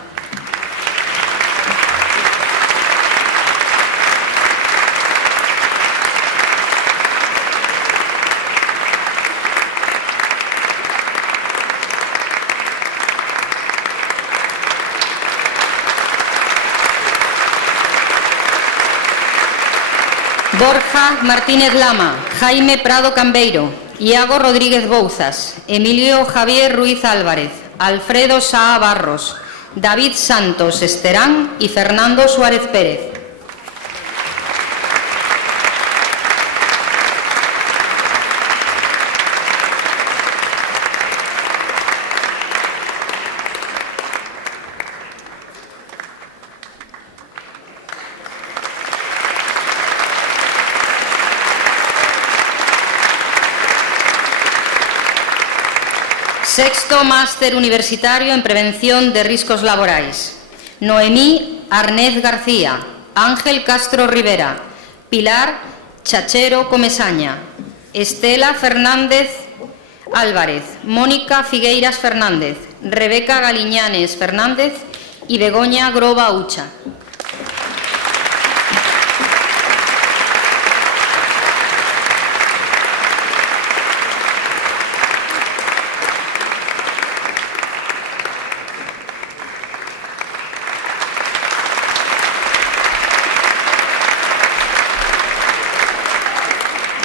Borja Martínez Lama, Jaime Prado Cambeiro, Iago Rodríguez Bouzas, Emilio Javier Ruiz Álvarez, Alfredo Saa Barros, David Santos Esterán y Fernando Suárez Pérez. Sexto máster universitario en prevención de riscos laborais. Noemí Arnez García, Ángel Castro Rivera, Pilar Chachero Comesaña, Estela Fernández Álvarez, Mónica Figueiras Fernández, Rebeca Galiñanes Fernández y Begoña Groba Ucha.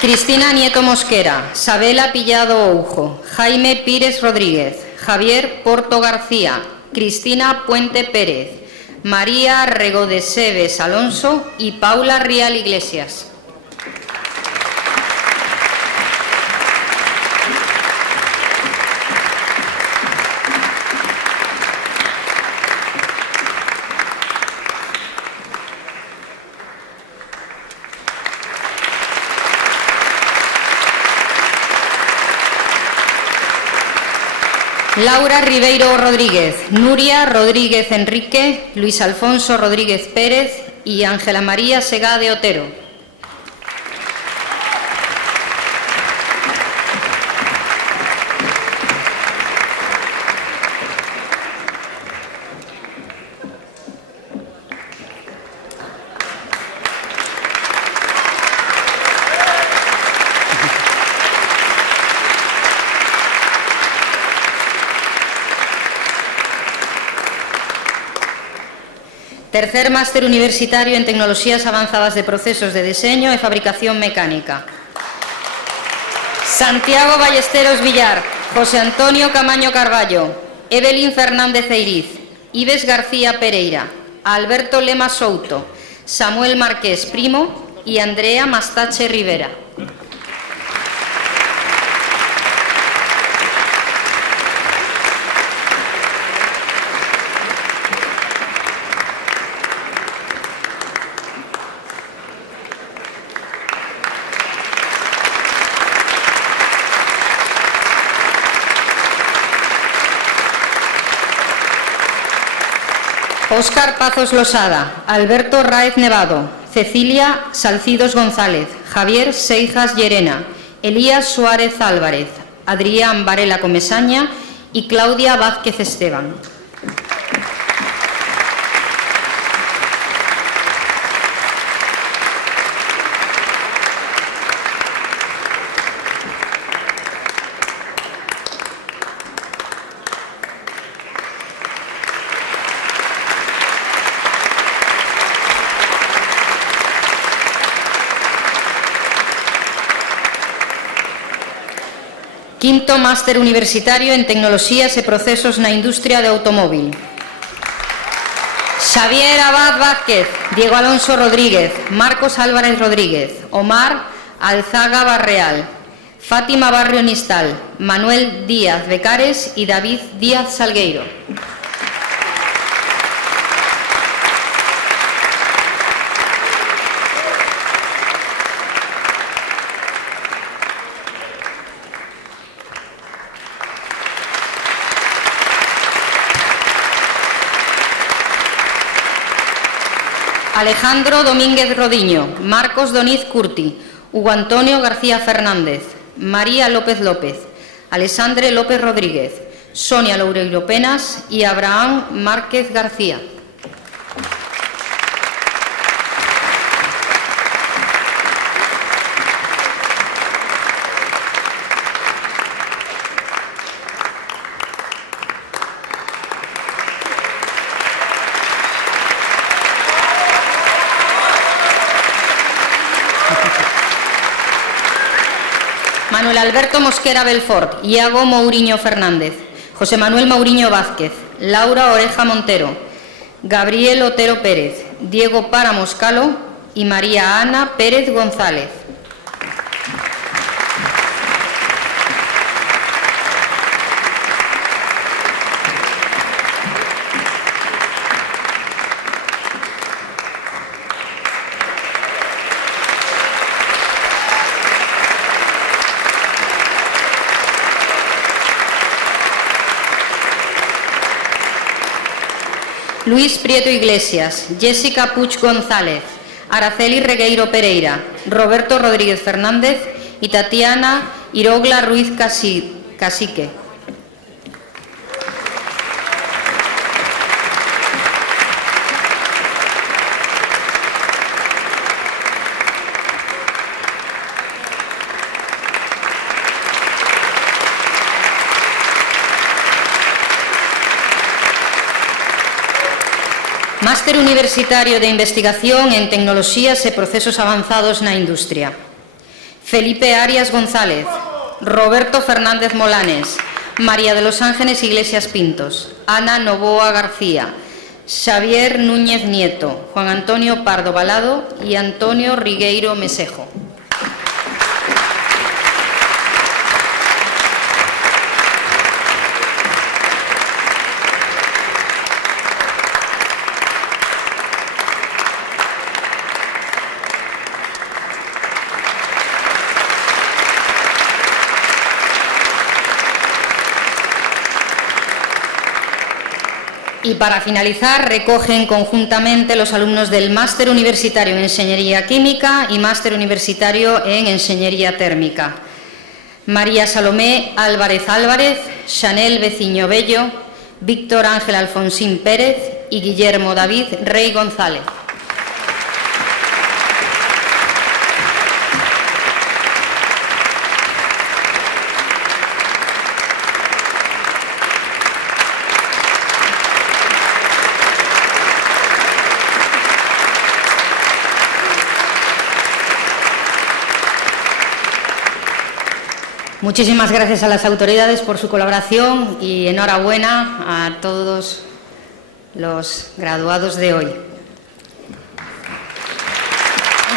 Cristina Nieto Mosquera, Sabela Pillado Oujo, Jaime Pires Rodríguez, Javier Porto García, Cristina Puente Pérez, María Regodeseves Alonso y Paula Rial Iglesias. Laura Ribeiro Rodríguez, Nuria Rodríguez Enrique, Luis Alfonso Rodríguez Pérez y Ángela María Segade Otero. Tercer máster universitario en Tecnoloxías Avanzadas de Procesos de Deseño e Fabricación Mecánica. Santiago Ballesteros Villar, José Antonio Camaño Carballo, Evelyn Fernández Eiriz, Ives García Pereira, Alberto Lema Souto, Samuel Marqués Primo y Andrea Mastache Rivera. Óscar Pazos Losada, Alberto Raez Nevado, Cecilia Salcidos González, Javier Seijas Llerena, Elías Suárez Álvarez, Adrián Varela Comesaña y Claudia Vázquez Esteban. Quinto máster universitario en Tecnoloxías e Procesos na Industria de Automóvil. Xavier Abad Vázquez, Diego Alonso Rodríguez, Marcos Álvarez Rodríguez, Omar Alzaga Barreal, Fátima Barrio Nistal, Manuel Díaz Becares y David Díaz Salgueiro. Alejandro Domínguez Rodiño, Marcos Doniz Curti, Hugo Antonio García Fernández, María López López, Alexandre López Rodríguez, Sonia Loureiro Penas y Abraham Márquez García. Manuel Alberto Mosquera Belfort, Iago Mouriño Fernández, José Manuel Mouriño Vázquez, Laura Oreja Montero, Gabriel Otero Pérez, Diego Páramos Calo y María Ana Pérez González. Luis Prieto Iglesias, Jessica Puig González, Araceli Regueiro Pereira, Roberto Rodríguez Fernández y Tatiana Irogla Ruiz Cacique. Máster Universitario de Investigación en Tecnoloxías e Procesos Avanzados na Industria. Felipe Arias González, Roberto Fernández Molanes, María de los Ángeles Iglesias Pintos, Ana Novoa García, Xavier Núñez Nieto, Juan Antonio Pardo Balado y Antonio Rigueiro Mesejo. Y para finalizar, recogen conjuntamente los alumnos del Máster Universitario en Enxeñería Química y Máster Universitario en Enxeñería Térmica. María Salomé Álvarez Álvarez, Chanel Veciño Bello, Víctor Ángel Alfonsín Pérez y Guillermo David Rey González. Muchísimas gracias a las autoridades por su colaboración y enhorabuena a todos los graduados de hoy.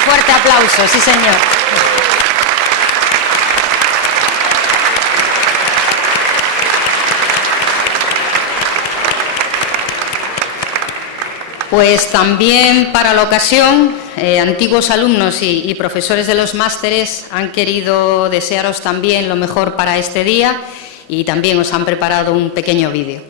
fuerte aplauso, sí señor. Pues también para la ocasión, antiguos alumnos y profesores de los másteres han querido desearos también lo mejor para este día y también os han preparado un pequeño vídeo.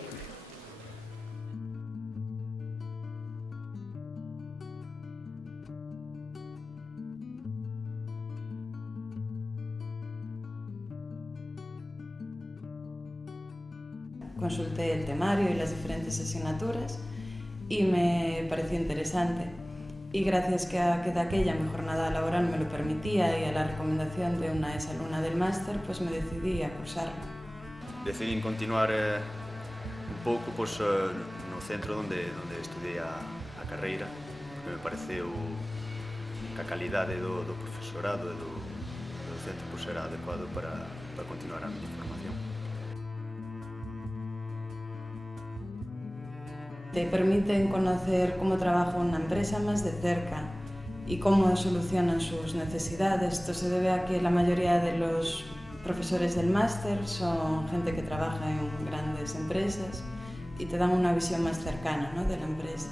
Consulté el temario y las diferentes asignaturas y me pareció interesante. Y gracias a que de aquella mi jornada laboral me lo permitía y a la recomendación de una exalumna del máster, pues me decidí a cursarlo. Decidí continuar un pouco pues, no centro onde estudiei a carreira, porque me pareceu que a calidade do profesorado e do docente pues, era adecuado para continuar a miña formación. Te permiten conocer cómo trabaja una empresa más de cerca y cómo solucionan sus necesidades. Esto se debe a que la mayoría de los profesores del máster son gente que trabaja en grandes empresas y te dan una visión más cercana, ¿no?, de la empresa.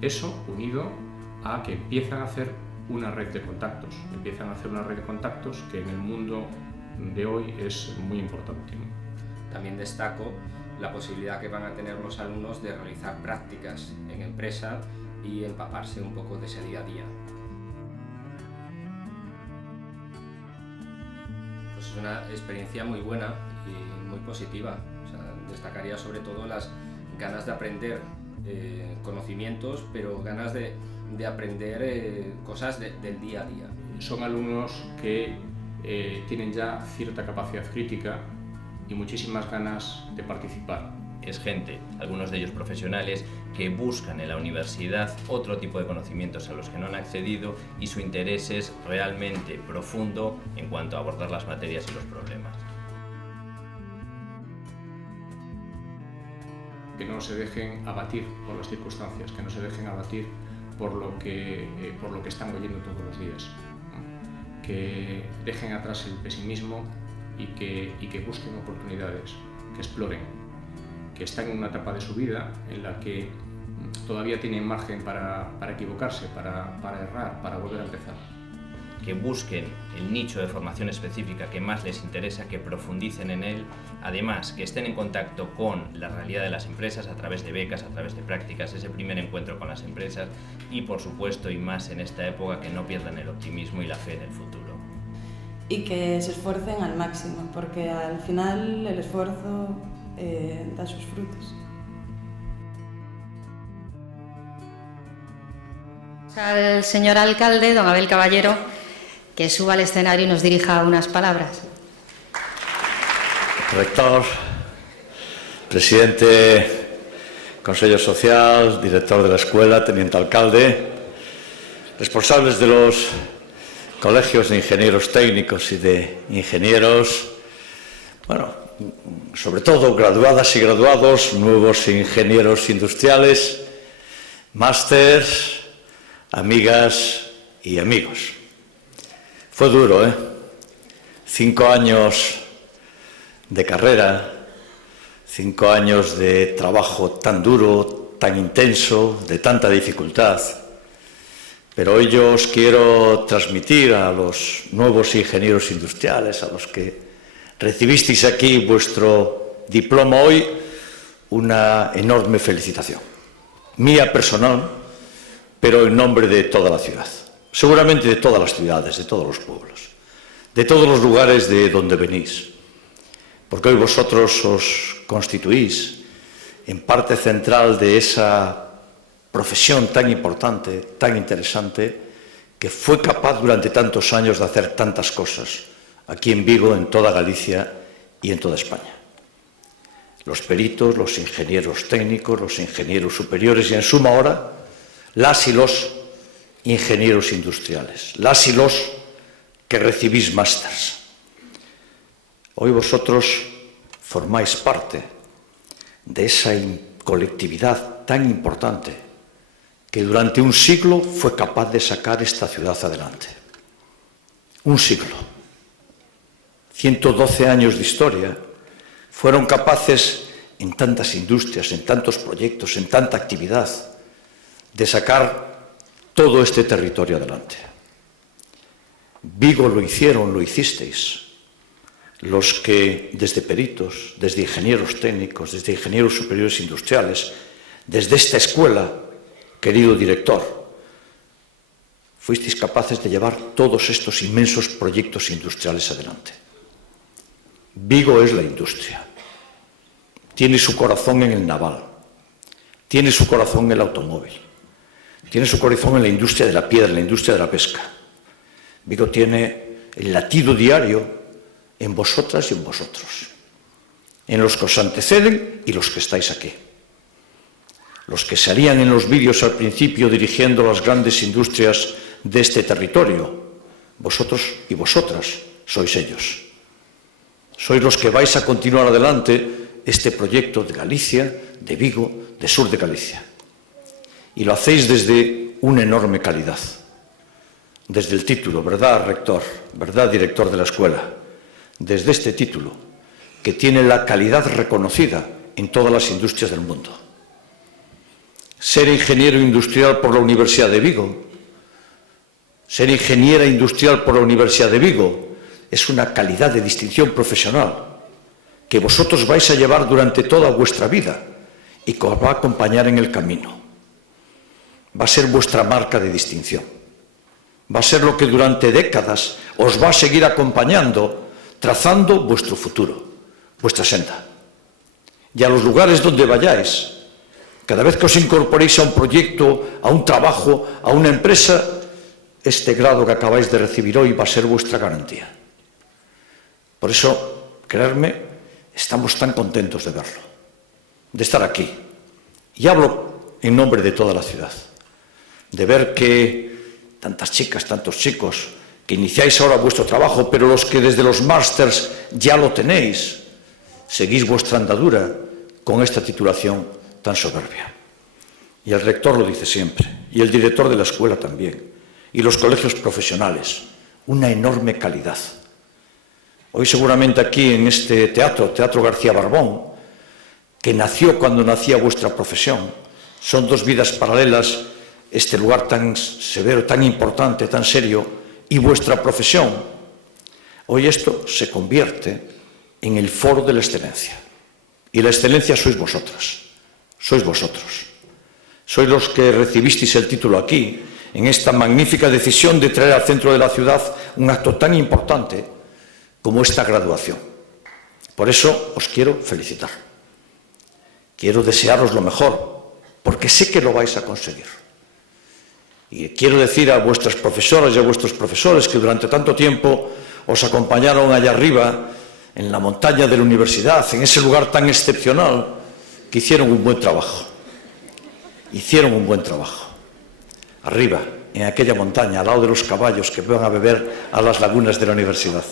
Eso unido a que empiezan a hacer una red de contactos. Empiezan a hacer una red de contactos que en el mundo de hoy es muy importante, ¿no? También destaco la posibilidad que van a tener los alumnos de realizar prácticas en empresa y empaparse un poco de ese día a día. Pues es una experiencia muy buena y muy positiva. O sea, destacaría sobre todo las ganas de aprender conocimientos, pero ganas de aprender cosas del día a día. Son alumnos que tienen ya cierta capacidad crítica y muchísimas ganas de participar. Es gente, algunos de ellos profesionales, que buscan en la universidad otro tipo de conocimientos a los que no han accedido y su interés es realmente profundo en cuanto a abordar las materias y los problemas. Que no se dejen abatir por las circunstancias, que no se dejen abatir por lo que están oyendo todos los días, ¿no? Que dejen atrás el pesimismo y que busquen oportunidades, que exploren, que están en una etapa de su vida en la que todavía tienen margen para equivocarse, para errar, para volver a empezar. Que busquen el nicho de formación específica que más les interesa, que profundicen en él, además que estén en contacto con la realidad de las empresas a través de becas, a través de prácticas, ese primer encuentro con las empresas y por supuesto y más en esta época que no pierdan el optimismo y la fe en el futuro. Y que se esfuercen al máximo, porque al final el esfuerzo da sus frutos. Al señor alcalde, don Abel Caballero, que suba al escenario y nos dirija unas palabras. Rector, presidente, Consejo Social, director de la escuela, teniente alcalde, responsables de los colegios de ingenieros técnicos y de ingenieros, bueno, sobre todo graduadas y graduados, nuevos ingenieros industriales, másters, amigas y amigos. Fue duro, ¿eh? 5 años de carrera, 5 años de trabajo tan duro, tan intenso, de tanta dificultad. Pero hoy yo os quiero transmitir a los nuevos ingenieros industriales, a los que recibisteis aquí vuestro diploma hoy, una enorme felicitación. Mía personal, pero en nombre de toda la ciudad. Seguramente de todas las ciudades, de todos los pueblos, de todos los lugares de donde venís. Porque hoy vosotros os constituís en parte central de esa profesión tan importante, tan interesante, que fue capaz durante tantos años de hacer tantas cosas, aquí en Vigo, en toda Galicia y en toda España. Los peritos, los ingenieros técnicos, los ingenieros superiores y, en suma ahora, las y los ingenieros industriales, las y los que recibís másters. Hoy vosotros formáis parte de esa colectividad tan importante que durante un siglo fue capaz de sacar esta ciudad adelante. Un siglo. 112 años de historia fueron capaces, en tantas industrias, en tantos proyectos, en tanta actividad, de sacar todo este territorio adelante. Vigo lo hicieron, lo hicisteis, los que desde peritos, desde ingenieros técnicos, desde ingenieros superiores industriales, desde esta escuela, querido director, fuisteis capaces de llevar todos estos inmensos proyectos industriales adelante. Vigo es la industria. Tiene su corazón en el naval, tiene su corazón en el automóvil, tiene su corazón en la industria de la piedra, en la industria de la pesca. Vigo tiene el latido diario en vosotras y en vosotros, en los que os anteceden y los que estáis aquí. Los que salían en los vídeos al principio dirigiendo las grandes industrias de este territorio, vosotros y vosotras sois ellos. Sois los que vais a continuar adelante este proyecto de Galicia, de Vigo, de sur de Galicia. Y lo hacéis desde una enorme calidad. Desde el título, ¿verdad, rector? ¿Verdad, director de la escuela? Desde este título, que tiene la calidad reconocida en todas las industrias del mundo. Ser ingeniero industrial por la Universidad de Vigo, ser ingeniera industrial por la Universidad de Vigo, es una calidad de distinción profesional que vosotros vais a llevar durante toda vuestra vida y que os va a acompañar en el camino. Va a ser vuestra marca de distinción. Va a ser lo que durante décadas os va a seguir acompañando, trazando vuestro futuro, vuestra senda. Y a los lugares donde vayáis, cada vez que os incorporéis a un proyecto, a un trabajo, a una empresa, este grado que acabáis de recibir hoy va a ser vuestra garantía. Por eso, creedme, estamos tan contentos de verlo, de estar aquí. Y hablo en nombre de toda la ciudad, de ver que tantas chicas, tantos chicos, que iniciáis ahora vuestro trabajo, pero los que desde los másters ya lo tenéis, seguís vuestra andadura con esta titulación tan soberbia. Y el rector lo dice siempre, y el director de la escuela también, y los colegios profesionales, una enorme calidad. Hoy seguramente aquí en este teatro, Teatro García Barbón, que nació cuando nacía vuestra profesión, son dos vidas paralelas, este lugar tan severo, tan importante, tan serio, y vuestra profesión. Hoy esto se convierte en el foro de la excelencia. Y la excelencia sois vosotras, sois vosotros. Sois los que recibisteis el título aquí, en esta magnífica decisión de traer al centro de la ciudad un acto tan importante como esta graduación. Por eso os quiero felicitar. Quiero desearos lo mejor, porque sé que lo vais a conseguir. Y quiero decir a vuestras profesoras y a vuestros profesores que durante tanto tiempo os acompañaron allá arriba, en la montaña de la universidad, en ese lugar tan excepcional, que hicieron un buen trabajo. Hicieron un buen trabajo. Arriba, en aquella montaña, al lado de los caballos que van a beber a las lagunas de la universidad.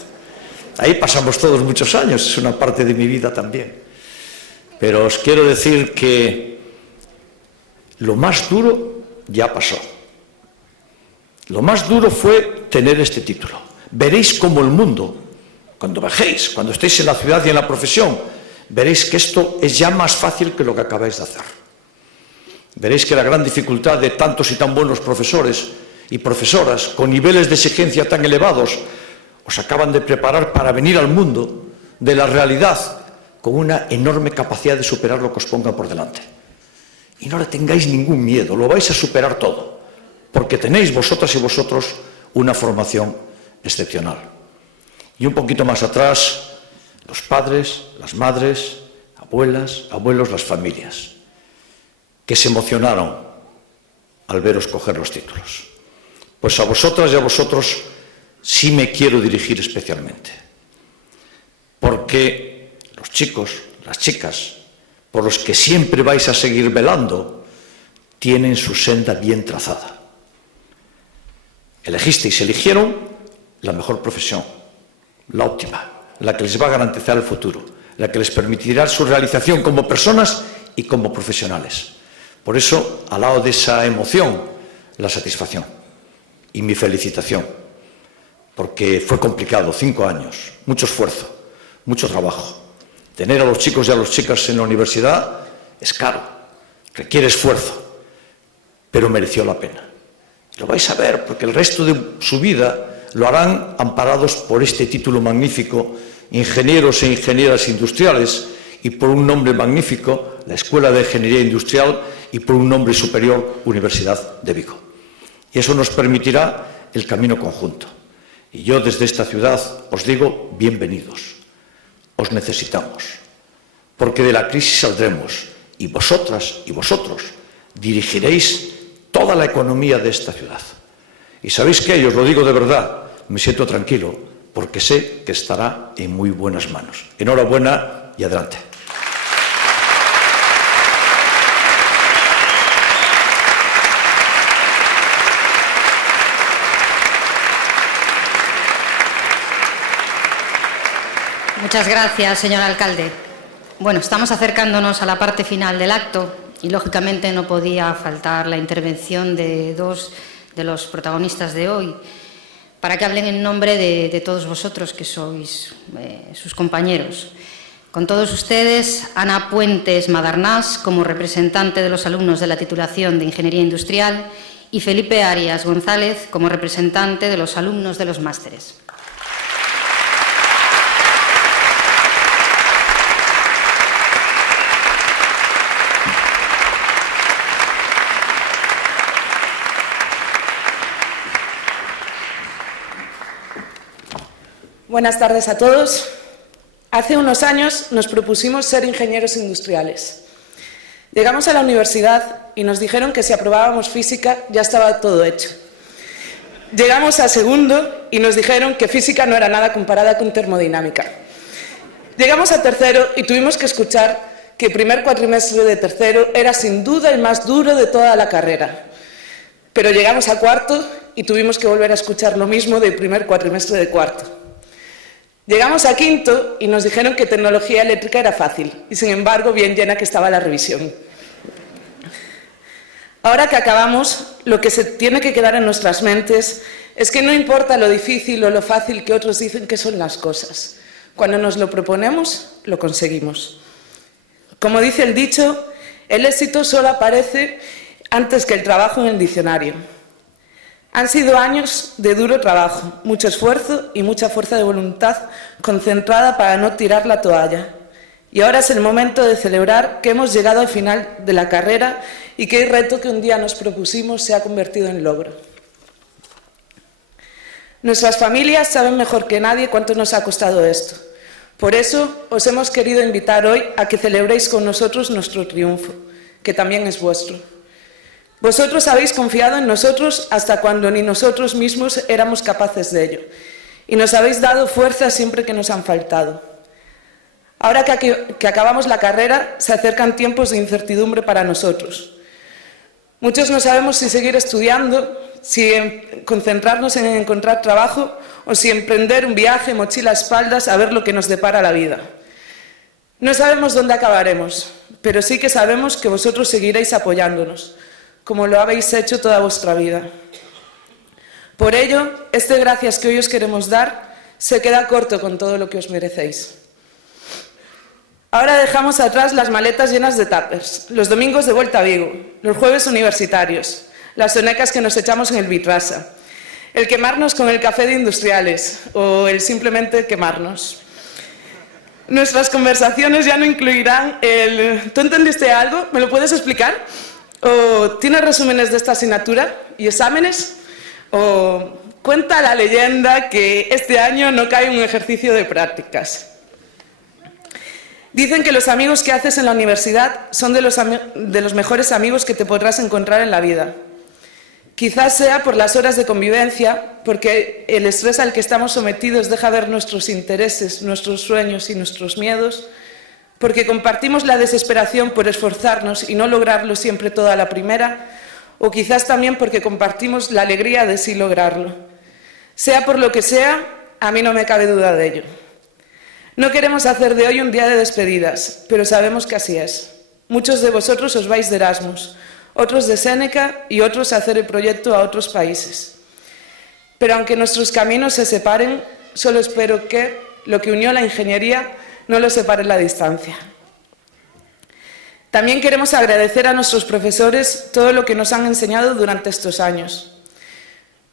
Ahí pasamos todos muchos años, es una parte de mi vida también. Pero os quiero decir que lo más duro ya pasó. Lo más duro fue tener este título. Veréis cómo el mundo, cuando bajéis, cuando estéis en la ciudad y en la profesión, veréis que esto es ya más fácil que lo que acabáis de hacer. Veréis que la gran dificultad de tantos y tan buenos profesores y profesoras con niveles de exigencia tan elevados os acaban de preparar para venir al mundo de la realidad con una enorme capacidad de superar lo que os pongan por delante. Y no le tengáis ningún miedo, lo vais a superar todo, porque tenéis vosotras y vosotros una formación excepcional. Y un poquito más atrás, los padres, las madres, abuelas, abuelos, las familias, que se emocionaron al veros coger los títulos. Pues a vosotras y a vosotros sí me quiero dirigir especialmente, porque los chicos, las chicas, por los que siempre vais a seguir velando, tienen su senda bien trazada. Eligieron la mejor profesión, la óptima, la que les va a garantizar el futuro, la que les permitirá su realización como personas y como profesionales. Por eso, al lado de esa emoción, la satisfacción y mi felicitación, porque fue complicado, 5 años, mucho esfuerzo, mucho trabajo. Tener a los chicos y a las chicas en la universidad es caro, requiere esfuerzo, pero mereció la pena. Lo vais a ver, porque el resto de su vida lo harán amparados por este título magnífico, Ingenieros e Ingenieras Industriales, y por un nombre magnífico, la Escuela de Ingeniería Industrial, y por un nombre superior, Universidad de Vigo. Y eso nos permitirá el camino conjunto. Y yo desde esta ciudad os digo, bienvenidos, os necesitamos, porque de la crisis saldremos, y vosotras y vosotros dirigiréis toda la economía de esta ciudad. Y sabéis qué, os lo digo de verdad, me siento tranquilo, porque sé que estará en muy buenas manos. Enhorabuena y adelante. Muchas gracias, señor alcalde. Bueno, estamos acercándonos a la parte final del acto y, lógicamente, no podía faltar la intervención de dos de los protagonistas de hoy para que hablen en nombre de todos vosotros, que sois sus compañeros. Con todos ustedes, Ana Puentes Madarnás, como representante de los alumnos de la titulación de Ingeniería Industrial, y Felipe Arias González, como representante de los alumnos de los másteres. Buenas tardes a todos. Hace unos años nos propusimos ser ingenieros industriales. Llegamos a la universidad y nos dijeron que si aprobábamos física ya estaba todo hecho. Llegamos a segundo y nos dijeron que física no era nada comparada con termodinámica. Llegamos a tercero y tuvimos que escuchar que el primer cuatrimestre de tercero era sin duda el más duro de toda la carrera. Pero llegamos a cuarto y tuvimos que volver a escuchar lo mismo del primer cuatrimestre de cuarto. Llegamos a quinto y nos dijeron que tecnología eléctrica era fácil y, sin embargo, bien llena que estaba la revisión. Ahora que acabamos, lo que se tiene que quedar en nuestras mentes es que no importa lo difícil o lo fácil que otros dicen que son las cosas. Cuando nos lo proponemos, lo conseguimos. Como dice el dicho, el éxito solo aparece antes que el trabajo en el diccionario. Han sido años de duro trabajo, mucho esfuerzo y mucha fuerza de voluntad concentrada para no tirar la toalla. Y ahora es el momento de celebrar que hemos llegado al final de la carrera y que el reto que un día nos propusimos se ha convertido en logro. Nuestras familias saben mejor que nadie cuánto nos ha costado esto. Por eso os hemos querido invitar hoy a que celebréis con nosotros nuestro triunfo, que también es vuestro. Vosotros habéis confiado en nosotros hasta cuando ni nosotros mismos éramos capaces de ello, y nos habéis dado fuerza siempre que nos han faltado. Ahora que acabamos la carrera, se acercan tiempos de incertidumbre para nosotros. Muchos no sabemos si seguir estudiando, si concentrarnos en encontrar trabajo o si emprender un viaje, mochila a espaldas, a ver lo que nos depara la vida. No sabemos dónde acabaremos, pero sí que sabemos que vosotros seguiréis apoyándonos, como lo habéis hecho toda vuestra vida. Por ello, este gracias que hoy os queremos dar se queda corto con todo lo que os merecéis. Ahora dejamos atrás las maletas llenas de tuppers, los domingos de vuelta a Vigo, los jueves universitarios, las sonecas que nos echamos en el Bitrasa, el quemarnos con el café de industriales o el simplemente quemarnos. Nuestras conversaciones ya no incluirán el ¿tú entendiste algo? ¿Me lo puedes explicar? ¿O tienes resúmenes de esta asignatura y exámenes? ¿O cuenta la leyenda que este año no cae un ejercicio de prácticas? Dicen que los amigos que haces en la universidad son de los mejores amigos que te podrás encontrar en la vida. Quizás sea por las horas de convivencia, porque el estrés al que estamos sometidos deja ver nuestros intereses, nuestros sueños y nuestros miedos, porque compartimos la desesperación por esforzarnos y no lograrlo siempre todo a la primera, o quizás también porque compartimos la alegría de sí lograrlo. Sea por lo que sea, a mí no me cabe duda de ello. No queremos hacer de hoy un día de despedidas, pero sabemos que así es. Muchos de vosotros os vais de Erasmus, otros de Séneca y otros a hacer el proyecto a otros países. Pero aunque nuestros caminos se separen, solo espero que lo que unió la ingeniería no lo separe la distancia. También queremos agradecer a nuestros profesores todo lo que nos han enseñado durante estos años.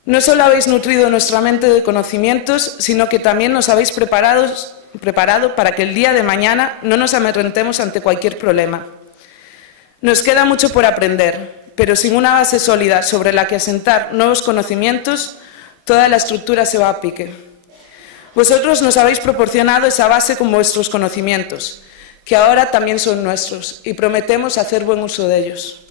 No solo habéis nutrido nuestra mente de conocimientos, sino que también nos habéis preparado para que el día de mañana no nos amedrentemos ante cualquier problema. Nos queda mucho por aprender, pero sin una base sólida sobre la que asentar nuevos conocimientos, toda la estructura se va a pique. Vosotros nos habéis proporcionado esa base con vuestros conocimientos, que ahora también son nuestros, y prometemos hacer buen uso de ellos.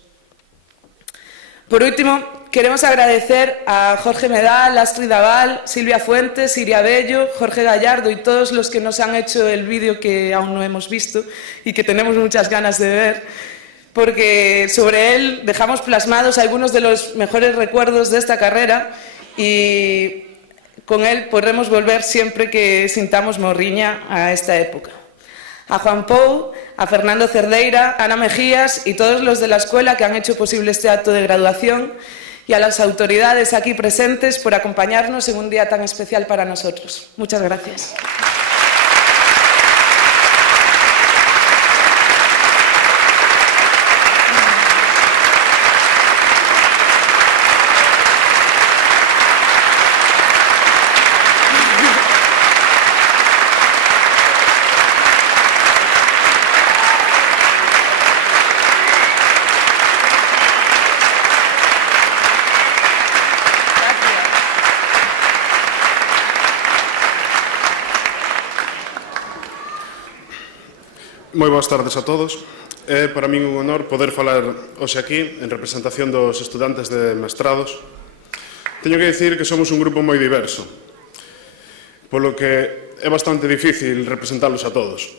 Por último, queremos agradecer a Jorge Medal, Astrid Aval, Silvia Fuentes, Iria Bello, Jorge Gallardo y todos los que nos han hecho el vídeo que aún no hemos visto y que tenemos muchas ganas de ver, porque sobre él dejamos plasmados algunos de los mejores recuerdos de esta carrera y con él podremos volver siempre que sintamos morriña a esta época. A Juan Pou, a Fernando Cerdeira, Ana Mejías y todos los de la escuela que han hecho posible este acto de graduación, y a las autoridades aquí presentes por acompañarnos en un día tan especial para nosotros. Muchas gracias. Moi boas tardes a todos. É para min un honor poder falar hoxe aquí en representación dos estudantes de mestrados. Teño que dicir que somos un grupo moi diverso, polo que é bastante difícil representarlos a todos.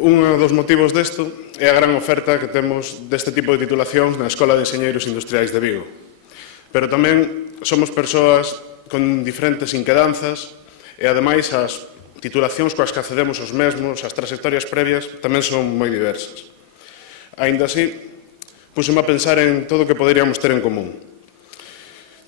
Un dos motivos desto é a gran oferta que temos deste tipo de titulacións na Escola de Enxeñeiros Industriais de Vigo. Pero tamén somos persoas con diferentes inquedanzas e, ademais, as titulacións coas que accedemos os mesmos, as trayectorias previas, tamén son moi diversas. Aínda así, puseme a pensar en todo o que poderíamos ter en común.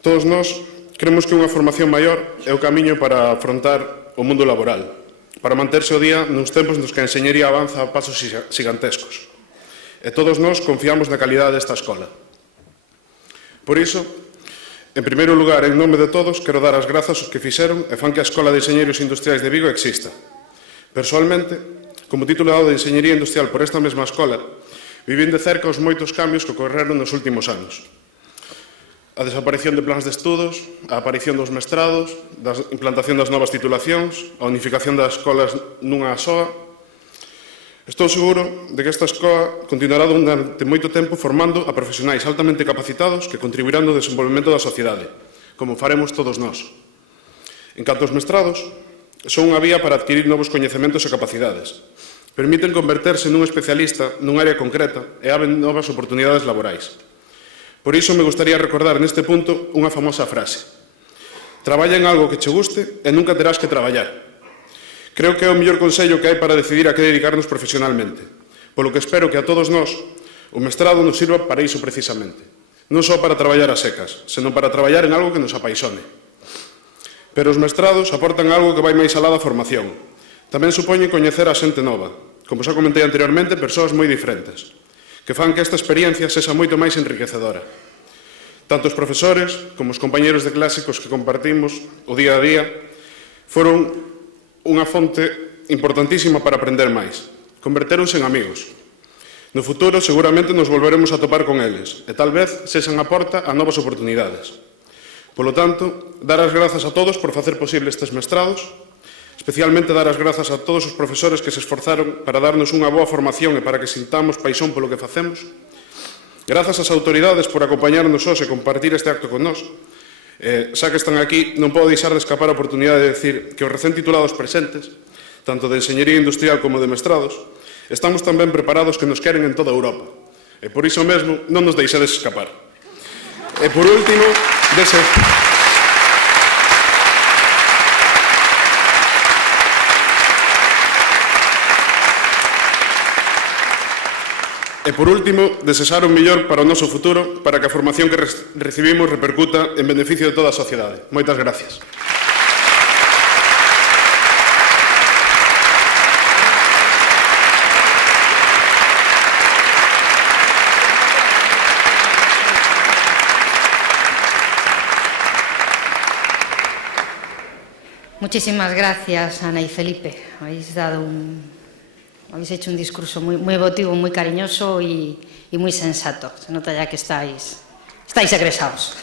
Todos nós creemos que unha formación maior é o camiño para afrontar o mundo laboral, para manterse o día nos tempos nos que a enxeñería avanza a pasos xigantescos. E todos nós confiamos na calidade desta escola. Por iso, en primeiro lugar, en nome de todos, quero dar as grazas aos que fixeron e fan que a Escola de Enxeñeiros Industriais de Vigo exista. Persoalmente, como titulado de Enxeñería Industrial por esta mesma escola, vivín de cerca os moitos cambios que ocorreron nos últimos anos. A desaparición de plans de estudos, a aparición dos mestrados, a implantación das novas titulacións, a unificación das escolas nunha soa. Estou seguro de que esta escola continuará durante moito tempo formando a profesionais altamente capacitados que contribuirán no desenvolvemento da sociedade, como faremos todos nós. En canto aos mestrados, son unha vía para adquirir novos coñecementos e capacidades. Permiten converterse nun especialista nun área concreta e abren novas oportunidades laborais. Por iso me gustaría recordar neste punto unha famosa frase: traballa en algo que che guste e nunca terás que traballar. Creo que é o mellor consello que hai para decidir a que dedicarnos profesionalmente, polo que espero que a todos nós o mestrado nos sirva para iso precisamente, non só para traballar a secas, senón para traballar en algo que nos apaixone. Pero os mestrados aportan algo que vai máis alá da formación. Tamén supoñen coñecer a xente nova, como xa comentei anteriormente, persoas moi diferentes, que fan que esta experiencia sexa moito máis enriquecedora. Tanto os profesores como os compañeros de clásicos que compartimos o día a día foron unha fonte importantísima para aprender máis. Convertéronse en amigos. No futuro, seguramente, nos volveremos a topar con eles e tal vez sexan a porta a novas oportunidades. Polo tanto, dar as grazas a todos por facer posible estes mestrados, especialmente dar as grazas a todos os profesores que se esforzaron para darnos unha boa formación e para que sintamos paixón polo que facemos. Grazas ás autoridades por acompañarnos hoxe e compartir este acto con nós. Xa que están aquí, non podo deixar de escapar a oportunidade de decir que os recén titulados presentes, tanto de Enxeñería Industrial como de mestrados, estamos tan ben preparados que nos queren en toda Europa. E por iso mesmo non nos deixades escapar. E por último, E, por último, desexar o mellor para o noso futuro, para que a formación que recibimos repercuta en beneficio de toda a sociedade. Moitas gracias. Muchísimas gracias, Ana y Felipe. Habéis hecho un discurso muy emotivo, muy cariñoso y muy sensato. Se nota ya que estáis egresados.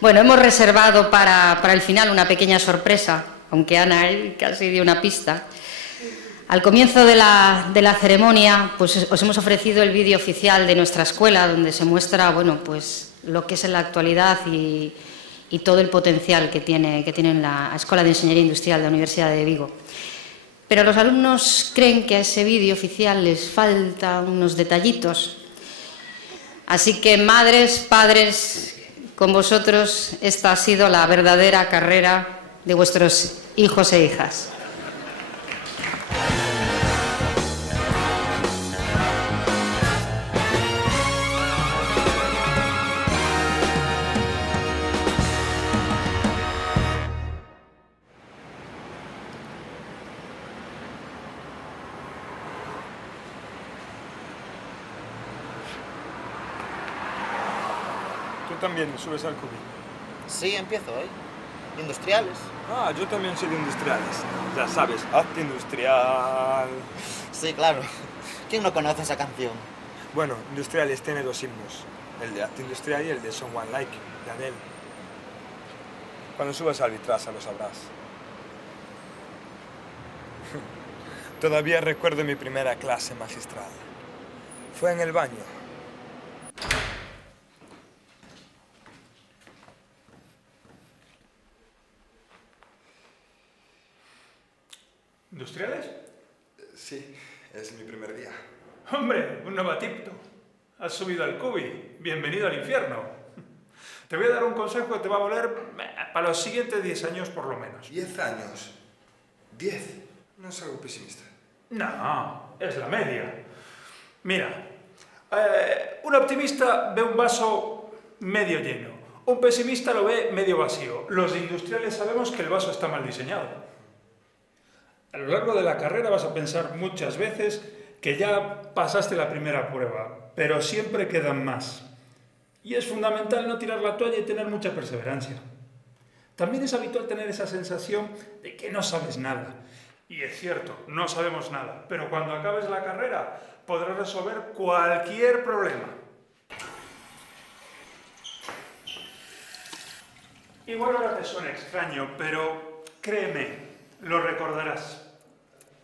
Bueno, hemos reservado para el final una pequeña sorpresa, aunque Ana casi dio una pista. Al comienzo de la ceremonia, pues os hemos ofrecido el vídeo oficial de nuestra escuela, donde se muestra, bueno, pues lo que es en la actualidad y todo el potencial que tiene la Escuela de Ingeniería Industrial de la Universidad de Vigo. Pero los alumnos creen que a ese vídeo oficial les falta unos detallitos. Así que, madres, padres, con vosotros esta ha sido la verdadera carrera de vuestros hijos e hijas. También subes al cubi. Sí, empiezo hoy. Industriales. Ah, yo también soy de industriales. Ya sabes, arte industrial. Sí, claro. ¿Quién no conoce esa canción? Bueno, Industriales tiene dos himnos. El de arte industrial y el de Someone Like, de Adele. Cuando subas al Vitrasa lo sabrás. Todavía recuerdo mi primera clase magistral. Fue en el baño. ¿Industriales? Sí, es mi primer día. ¡Hombre, un novatipto! Has subido al cubi. Bienvenido al infierno. Te voy a dar un consejo que te va a valer para los siguientes 10 años por lo menos. 10 años. 10. No es algo pesimista. No, es la media. Mira, un optimista ve un vaso medio lleno. Un pesimista lo ve medio vacío. Los industriales sabemos que el vaso está mal diseñado. A lo largo de la carrera vas a pensar muchas veces que ya pasaste la primera prueba, pero siempre quedan más. Y es fundamental no tirar la toalla y tener mucha perseverancia. También es habitual tener esa sensación de que no sabes nada. Y es cierto, no sabemos nada, pero cuando acabes la carrera podrás resolver cualquier problema. Igual ahora te suena extraño, pero créeme, lo recordarás.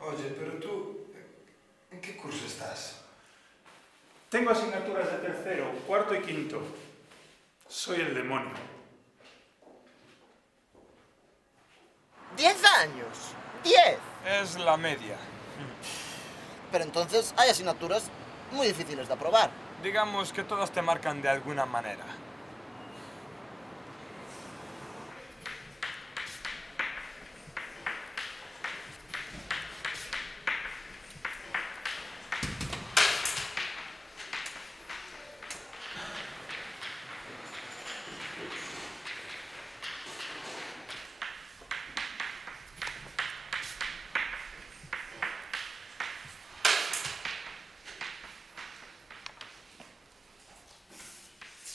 Oye, pero tú, ¿en qué curso estás? Tengo asignaturas de tercero, cuarto y quinto. Soy el demonio. 10 años. 10. Es la media. Pero entonces hay asignaturas muy difíciles de aprobar. Digamos que todas te marcan de alguna manera.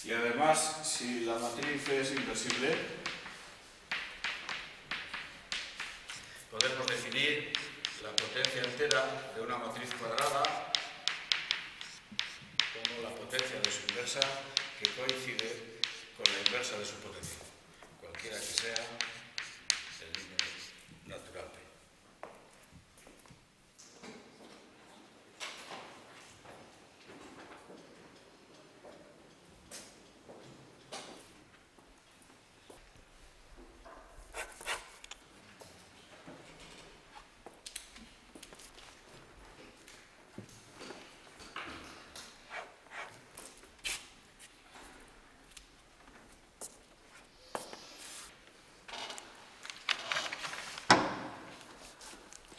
Y además, si la matriz es inversible, podemos definir la potencia entera de una matriz cuadrada como la potencia de su inversa que coincide con la inversa de su potencia, cualquiera que sea el número natural P.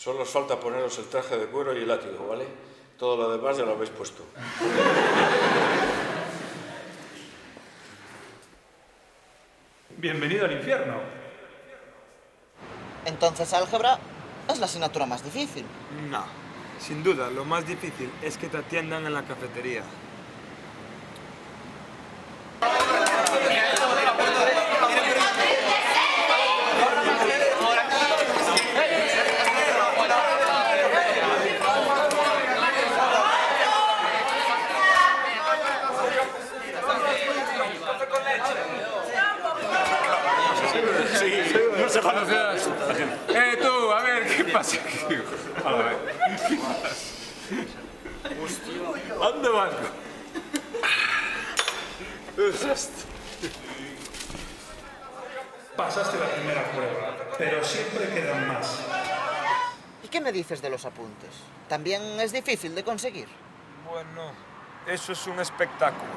Solo os falta poneros el traje de cuero y el látigo, ¿vale? Todo lo demás ya lo habéis puesto. Bienvenido al infierno. Entonces álgebra es la asignatura más difícil. No, sin duda, lo más difícil es que te atiendan en la cafetería. Tú, a ver, ¿qué pasa aquí? A ver. Hostia, ¿dónde vas? Pasaste la primera prueba, pero siempre quedan más. ¿Y qué me dices de los apuntes? ¿También es difícil de conseguir? Bueno, eso es un espectáculo.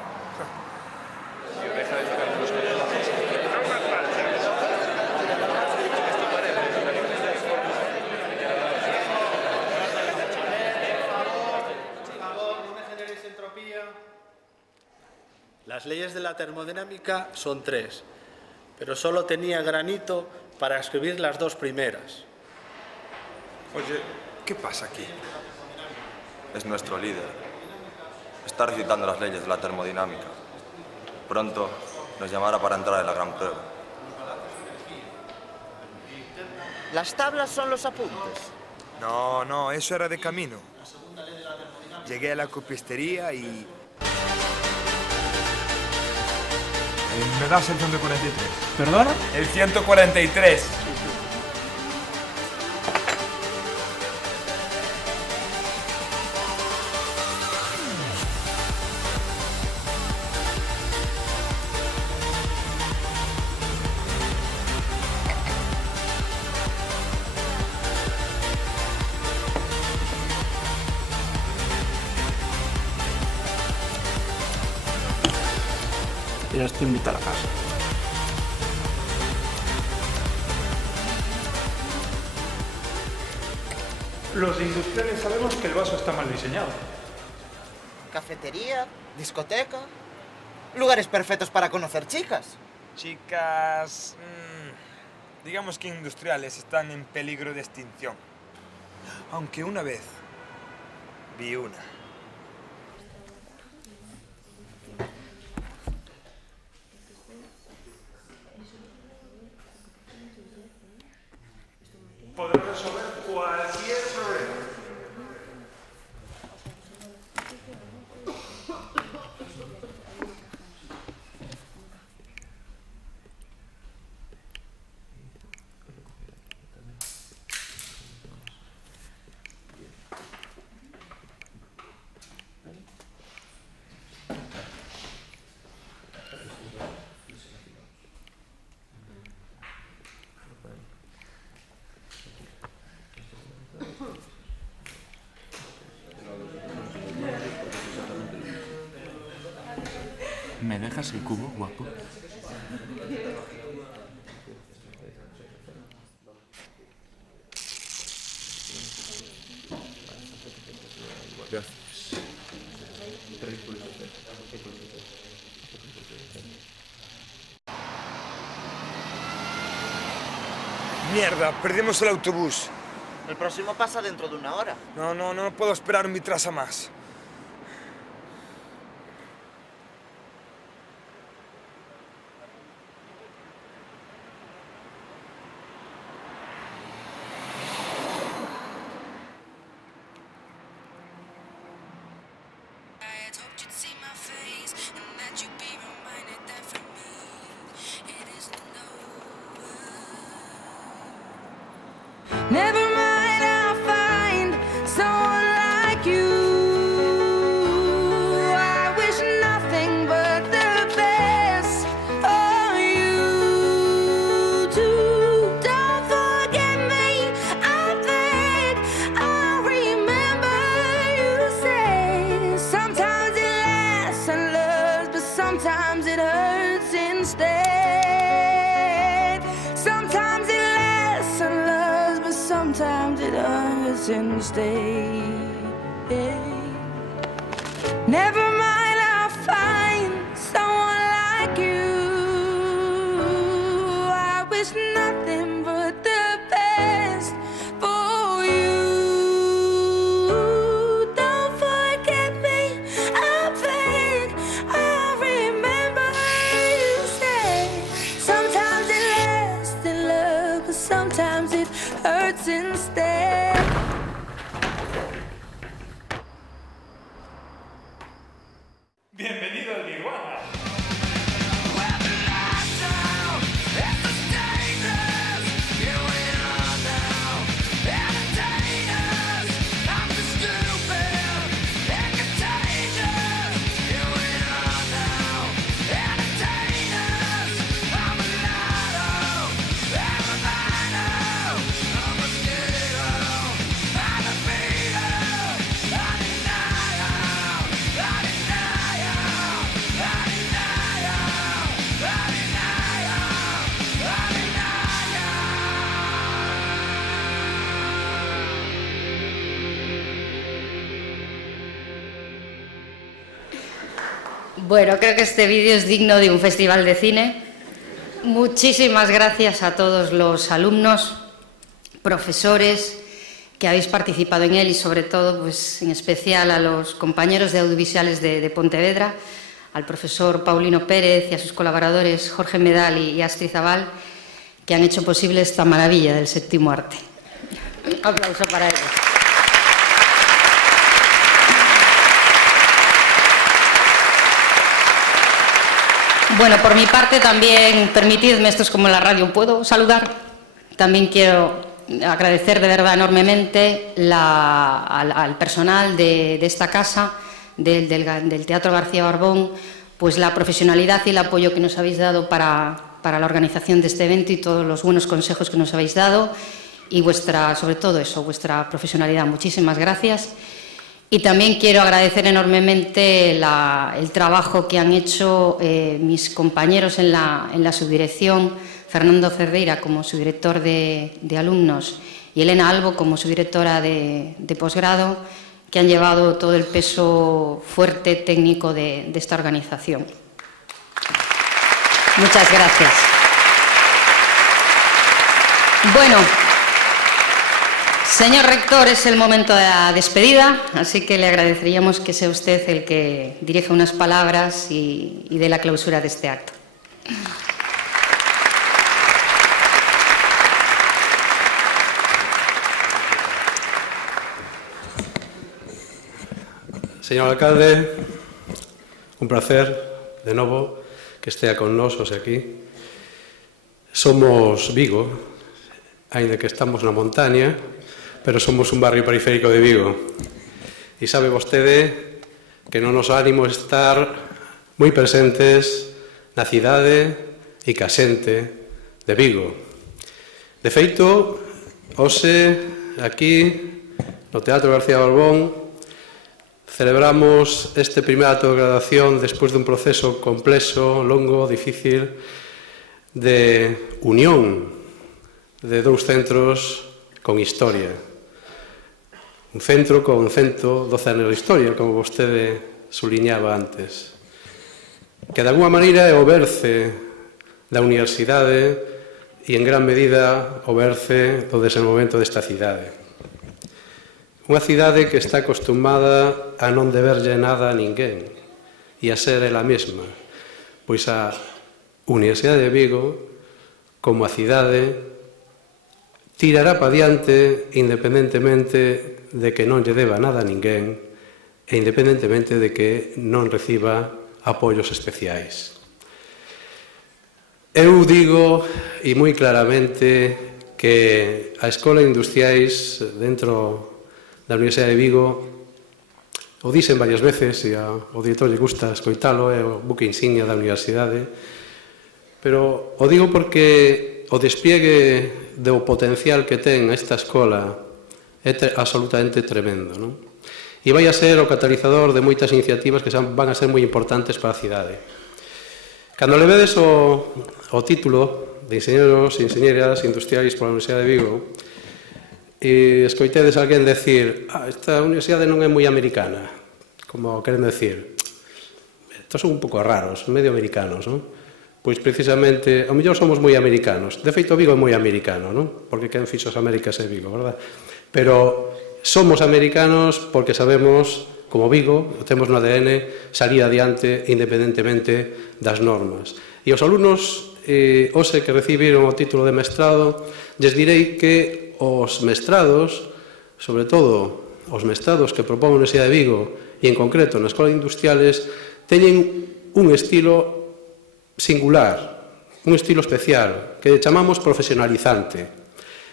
Deja de tocar los colegios. Las leyes de la termodinámica son 3, pero solo tenía Granito para escribir las 2 primeras. Oye, ¿qué pasa aquí? Es nuestro líder. Está recitando las leyes de la termodinámica. Pronto nos llamará para entrar en la gran prueba. ¿Las tablas son los apuntes? No, eso era de camino. Llegué a la copistería y... ¿Me das el 143? ¿Perdona? El 143. Ya estoy invitado a la casa. Los industriales sabemos que el vaso está mal diseñado. Cafetería, discoteca... Lugares perfectos para conocer chicas. Chicas... digamos que industriales están en peligro de extinción. Aunque una vez vi una. Podrá resolver cualquier problema. ¿Me dejas el cubo, guapo? Gracias. Mierda, perdimos el autobús. El próximo pasa dentro de 1 hora. No puedo esperar un retraso más. Never mind, I'll find someone like you. I wish nothing but the best for you too. Don't forget me, I beg. I remember you say sometimes it lasts and loves, but sometimes it hurts instead. Sometimes it lasts and loves, but sometimes it hurts instead. Never mind, I'll find someone like you. I wish nothing but the best for you. Don't forget me, I beg. I remember you say sometimes it lasts in love, but sometimes it hurts instead. Bienvenido al Nirvana. Bueno, creo que este vídeo es digno de un festival de cine. Muchísimas gracias a todos los alumnos, profesores que habéis participado en él y sobre todo, pues, en especial a los compañeros de audiovisuales de Pontevedra, al profesor Paulino Pérez y a sus colaboradores Jorge Medal y Astrid Zabal, que han hecho posible esta maravilla del séptimo arte. Un aplauso para ellos. Bueno, por mi parte también, permitidme, esto es como en la radio, ¿puedo saludar? También quiero agradecer de verdad enormemente al personal de esta casa, del Teatro García Barbón, pues la profesionalidad y el apoyo que nos habéis dado para la organización de este evento y todos los buenos consejos que nos habéis dado y sobre todo eso, vuestra profesionalidad. Muchísimas gracias. Y también quiero agradecer enormemente el trabajo que han hecho mis compañeros en la subdirección, Fernando Cerdeira como subdirector de alumnos y Elena Albo como subdirectora de posgrado, que han llevado todo el peso fuerte técnico de esta organización. Muchas gracias. Bueno, señor rector, es el momento de la despedida, así que le agradeceríamos que sea usted el que dirija unas palabras y dé la clausura de este acto. Señor alcalde, un placer de novo que estea con nós aquí. Somos Vigo, aínda que estamos na montaña, pero somos un barrio periférico de Vigo. E sabe vostede que no nos ánimo estar moi presentes na cidade e ca xente de Vigo. De feito, hoxe, aquí, no Teatro García Barbón, celebramos este primer acto de graduación despois dun proceso complexo, longo, difícil, de unión de dous centros con historia. Un centro con 112 anos de historia, como vostede suliñaba antes, que de alguma maneira é o berce da universidade e en gran medida o berce do desenvolvemento desta cidade. Unha cidade que está acostumada a non deberlle nada a ninguén e a ser ela mesma, pois a Universidade de Vigo, como a cidade, tirará pa diante independentemente de que non lle deba nada a ninguén e independentemente de que non reciba apoios especiais. Eu digo, e moi claramente, que a Escola de Industriais dentro da Universidade de Vigo, o dixen varias veces e ao director lle gusta escoitalo, é o buque insignia da universidade, pero o digo porque o despliegue do potencial que ten esta escola é absolutamente tremendo, non? E vai a ser o catalizador de moitas iniciativas que van a ser moi importantes para a cidade. Cando le vedes o título de Ingenieros e Enxeñeras Industriais pola Universidade de Vigo, e escoitedes alguén decir esta universidade non é moi americana, como queren decir, estos son un pouco raros, medio americanos, non? Pois precisamente, ao mellor somos moi americanos. De feito, Vigo é moi americano, non? Porque quen fixo as Américas é Vigo, verdad? Pero somos americanos porque sabemos, como Vigo, temos no ADN, salir adiante independentemente das normas. E os alumnos, hoxe que recibiron o título de mestrado, lles direi que os mestrados, sobre todo os mestrados que propón a Universidade de Vigo, e en concreto na Escola de Industriales, teñen un estilo singular, un estilo especial, que chamamos profesionalizante.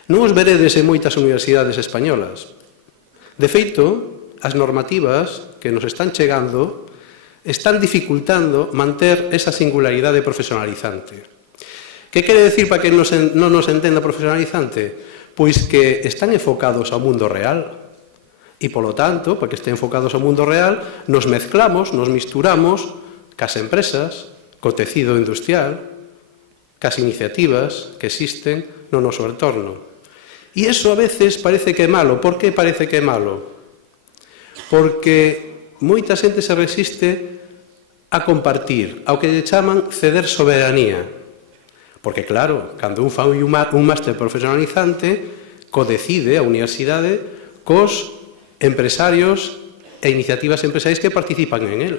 Non os veredes en moitas universidades españolas. De feito, as normativas que nos están chegando están dificultando manter esa singularidade profesionalizante. Que quere decir para que non nos entenda profesionalizante? Pois que están enfocados ao mundo real. E, polo tanto, para que estén enfocados ao mundo real, nos mezclamos, nos misturamos cas empresas, co tecido industrial, cas iniciativas que existen no noso entorno. E iso a veces parece que é malo. Por que parece que é malo? Porque moita xente se resiste a compartir, ao que lle chaman ceder soberanía. Porque, claro, cando un fai un máster profesionalizante, codecide a universidade cos empresarios e iniciativas empresariais que participan en él.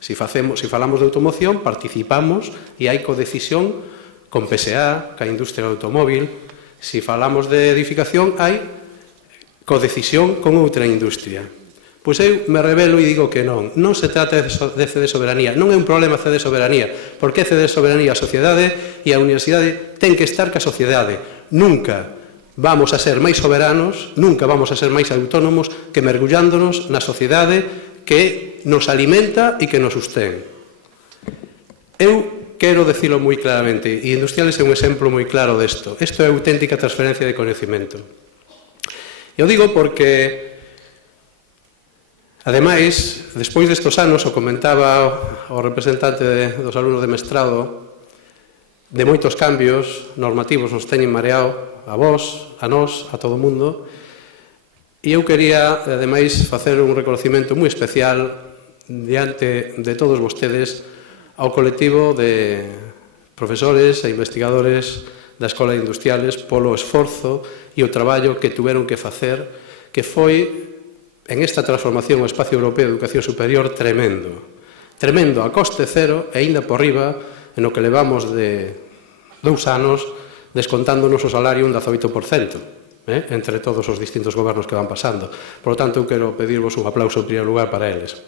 Si falamos de automoción, participamos e hai codecisión con PSA, ca industria do automóvil. Si falamos de edificación, hai codecisión con outra industria. Pois eu me revelo e digo que non. Non se trata de ceder soberanía. Non é un problema ceder soberanía. Porque ceder soberanía á sociedade e a universidade ten que estar ca sociedade. Nunca vamos a ser máis soberanos, nunca vamos a ser máis autónomos que mergullándonos na sociedade que nos alimenta e que nos sustén. Eu quero dicilo moi claramente, e Industriales é un exemplo moi claro desto. Isto é auténtica transferencia de coñecemento. Eu digo porque, ademais, despois destos anos, o comentaba o representante dos alumnos de mestrado, de moitos cambios normativos nos teñen mareado, a vos, a nós, a todo o mundo, e eu quería, ademais, facer un reconocimento moi especial diante de todos vostedes ao colectivo de profesores e investigadores da Escola de Industriales polo esforzo e o traballo que tuveron que facer, que foi, en esta transformación ao Espacio Europeo de Educación Superior, tremendo. Tremendo a coste cero e aínda por riba en o que levamos de 2 anos descontando o noso salario un 18%. Entre todos os distintos gobernos que van pasando. Por lo tanto, eu quero pedirvos un aplauso en primeiro lugar para eles.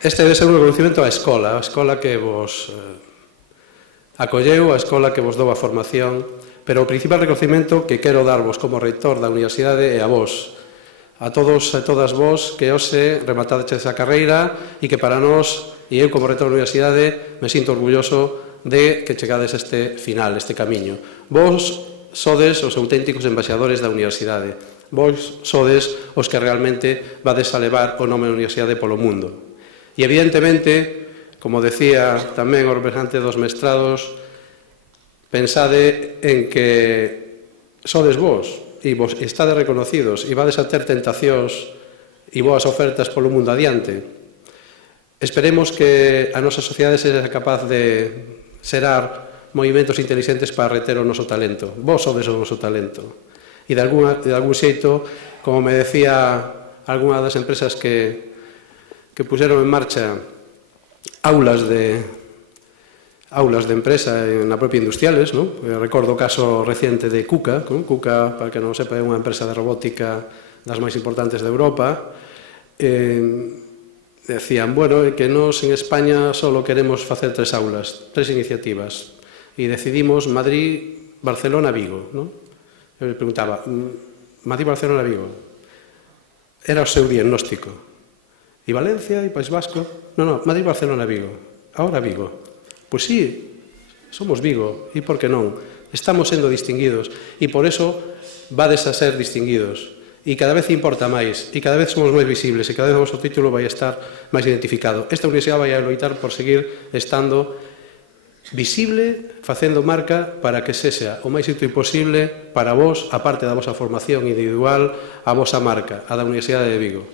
Este debe ser un reconocimiento á escola que vos acolleu, a escola que vos dou a formación, pero o principal reconocimento que quero darvos como reitor da universidade é a vos, a todos e todas vos que hoxe rematadeches a carreira e que para nós, e eu como reitor da universidade, me sinto orgulloso de que chegades a este final, este camiño. Vos sodes os auténticos embaixadores da universidade. Vos sodes os que realmente vades a levar o nome da universidade polo mundo. E evidentemente, como decía tamén o representante dos mestrados, pensade en que sodes vos, e vos estades reconocidos e vades a ter tentacións e boas ofertas polo mundo adiante. Esperemos que a nosa sociedade sexa capaz de xerar movimentos inteligentes para reter o noso talento. Vos sodes o noso talento. E de algún xeito, como me decía algunha das empresas que puseron en marcha aulas de empresa na propia Industriales, recordo o caso reciente de KUKA. KUKA, para que non sepa, é unha empresa de robótica das máis importantes de Europa. Decían, bueno, que nós en España só queremos facer 3 aulas, 3 iniciativas, e decidimos Madrid, Barcelona, Vigo. Eu le preguntaba, Madrid, Barcelona, Vigo. Era o seu diagnóstico. E Valencia, e País Vasco? Non, Madrid, Barcelona, Vigo. Ahora Vigo. Pois sí, somos Vigo, e por que non? Estamos sendo distinguidos, e por eso vades a ser distinguidos. E cada vez importa máis, e cada vez somos máis visibles, e cada vez o vosso título vai estar máis identificado. Esta universidade vai a loitar por seguir estando visible, facendo marca para que sexa o máis útil posible para vos, a parte da vosa formación individual, a vosa marca, a da Universidade de Vigo.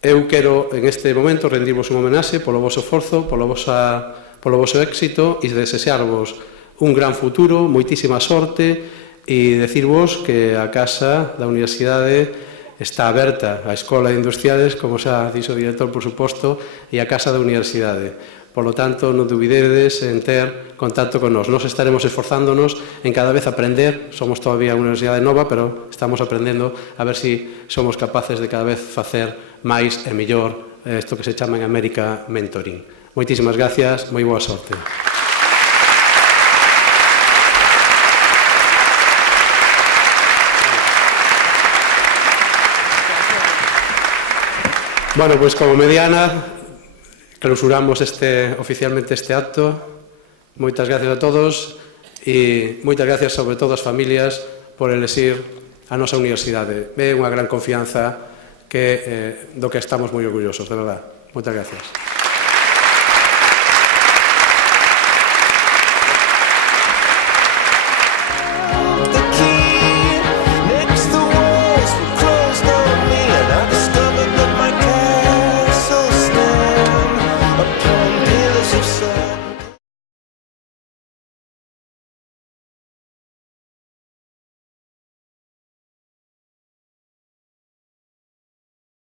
Eu quero, en este momento, rendirvos un homenaxe polo voso esforzo, polo voso éxito e desexarvos un gran futuro, moitísima sorte e decirvos que a Casa da Universidade está aberta, a Escola de Industriales, como xa dixo o director, por suposto, e a Casa da Universidade. Por lo tanto, non dubidedes en ter contacto con nós. Nos estaremos esforzándonos en cada vez aprender. Somos todavía unha universidade nova, pero estamos aprendendo a ver si somos capaces de cada vez facer máis e mellor isto que se chama en América mentoring. Moitísimas gracias, moi boa sorte. Bueno, pois como mediana clausuramos oficialmente este acto. Moitas gracias a todos e moitas gracias sobre todo ás familias por elexir a nosa universidade. É unha gran confianza do que estamos moi orgullosos, de verdade. Moitas gracias.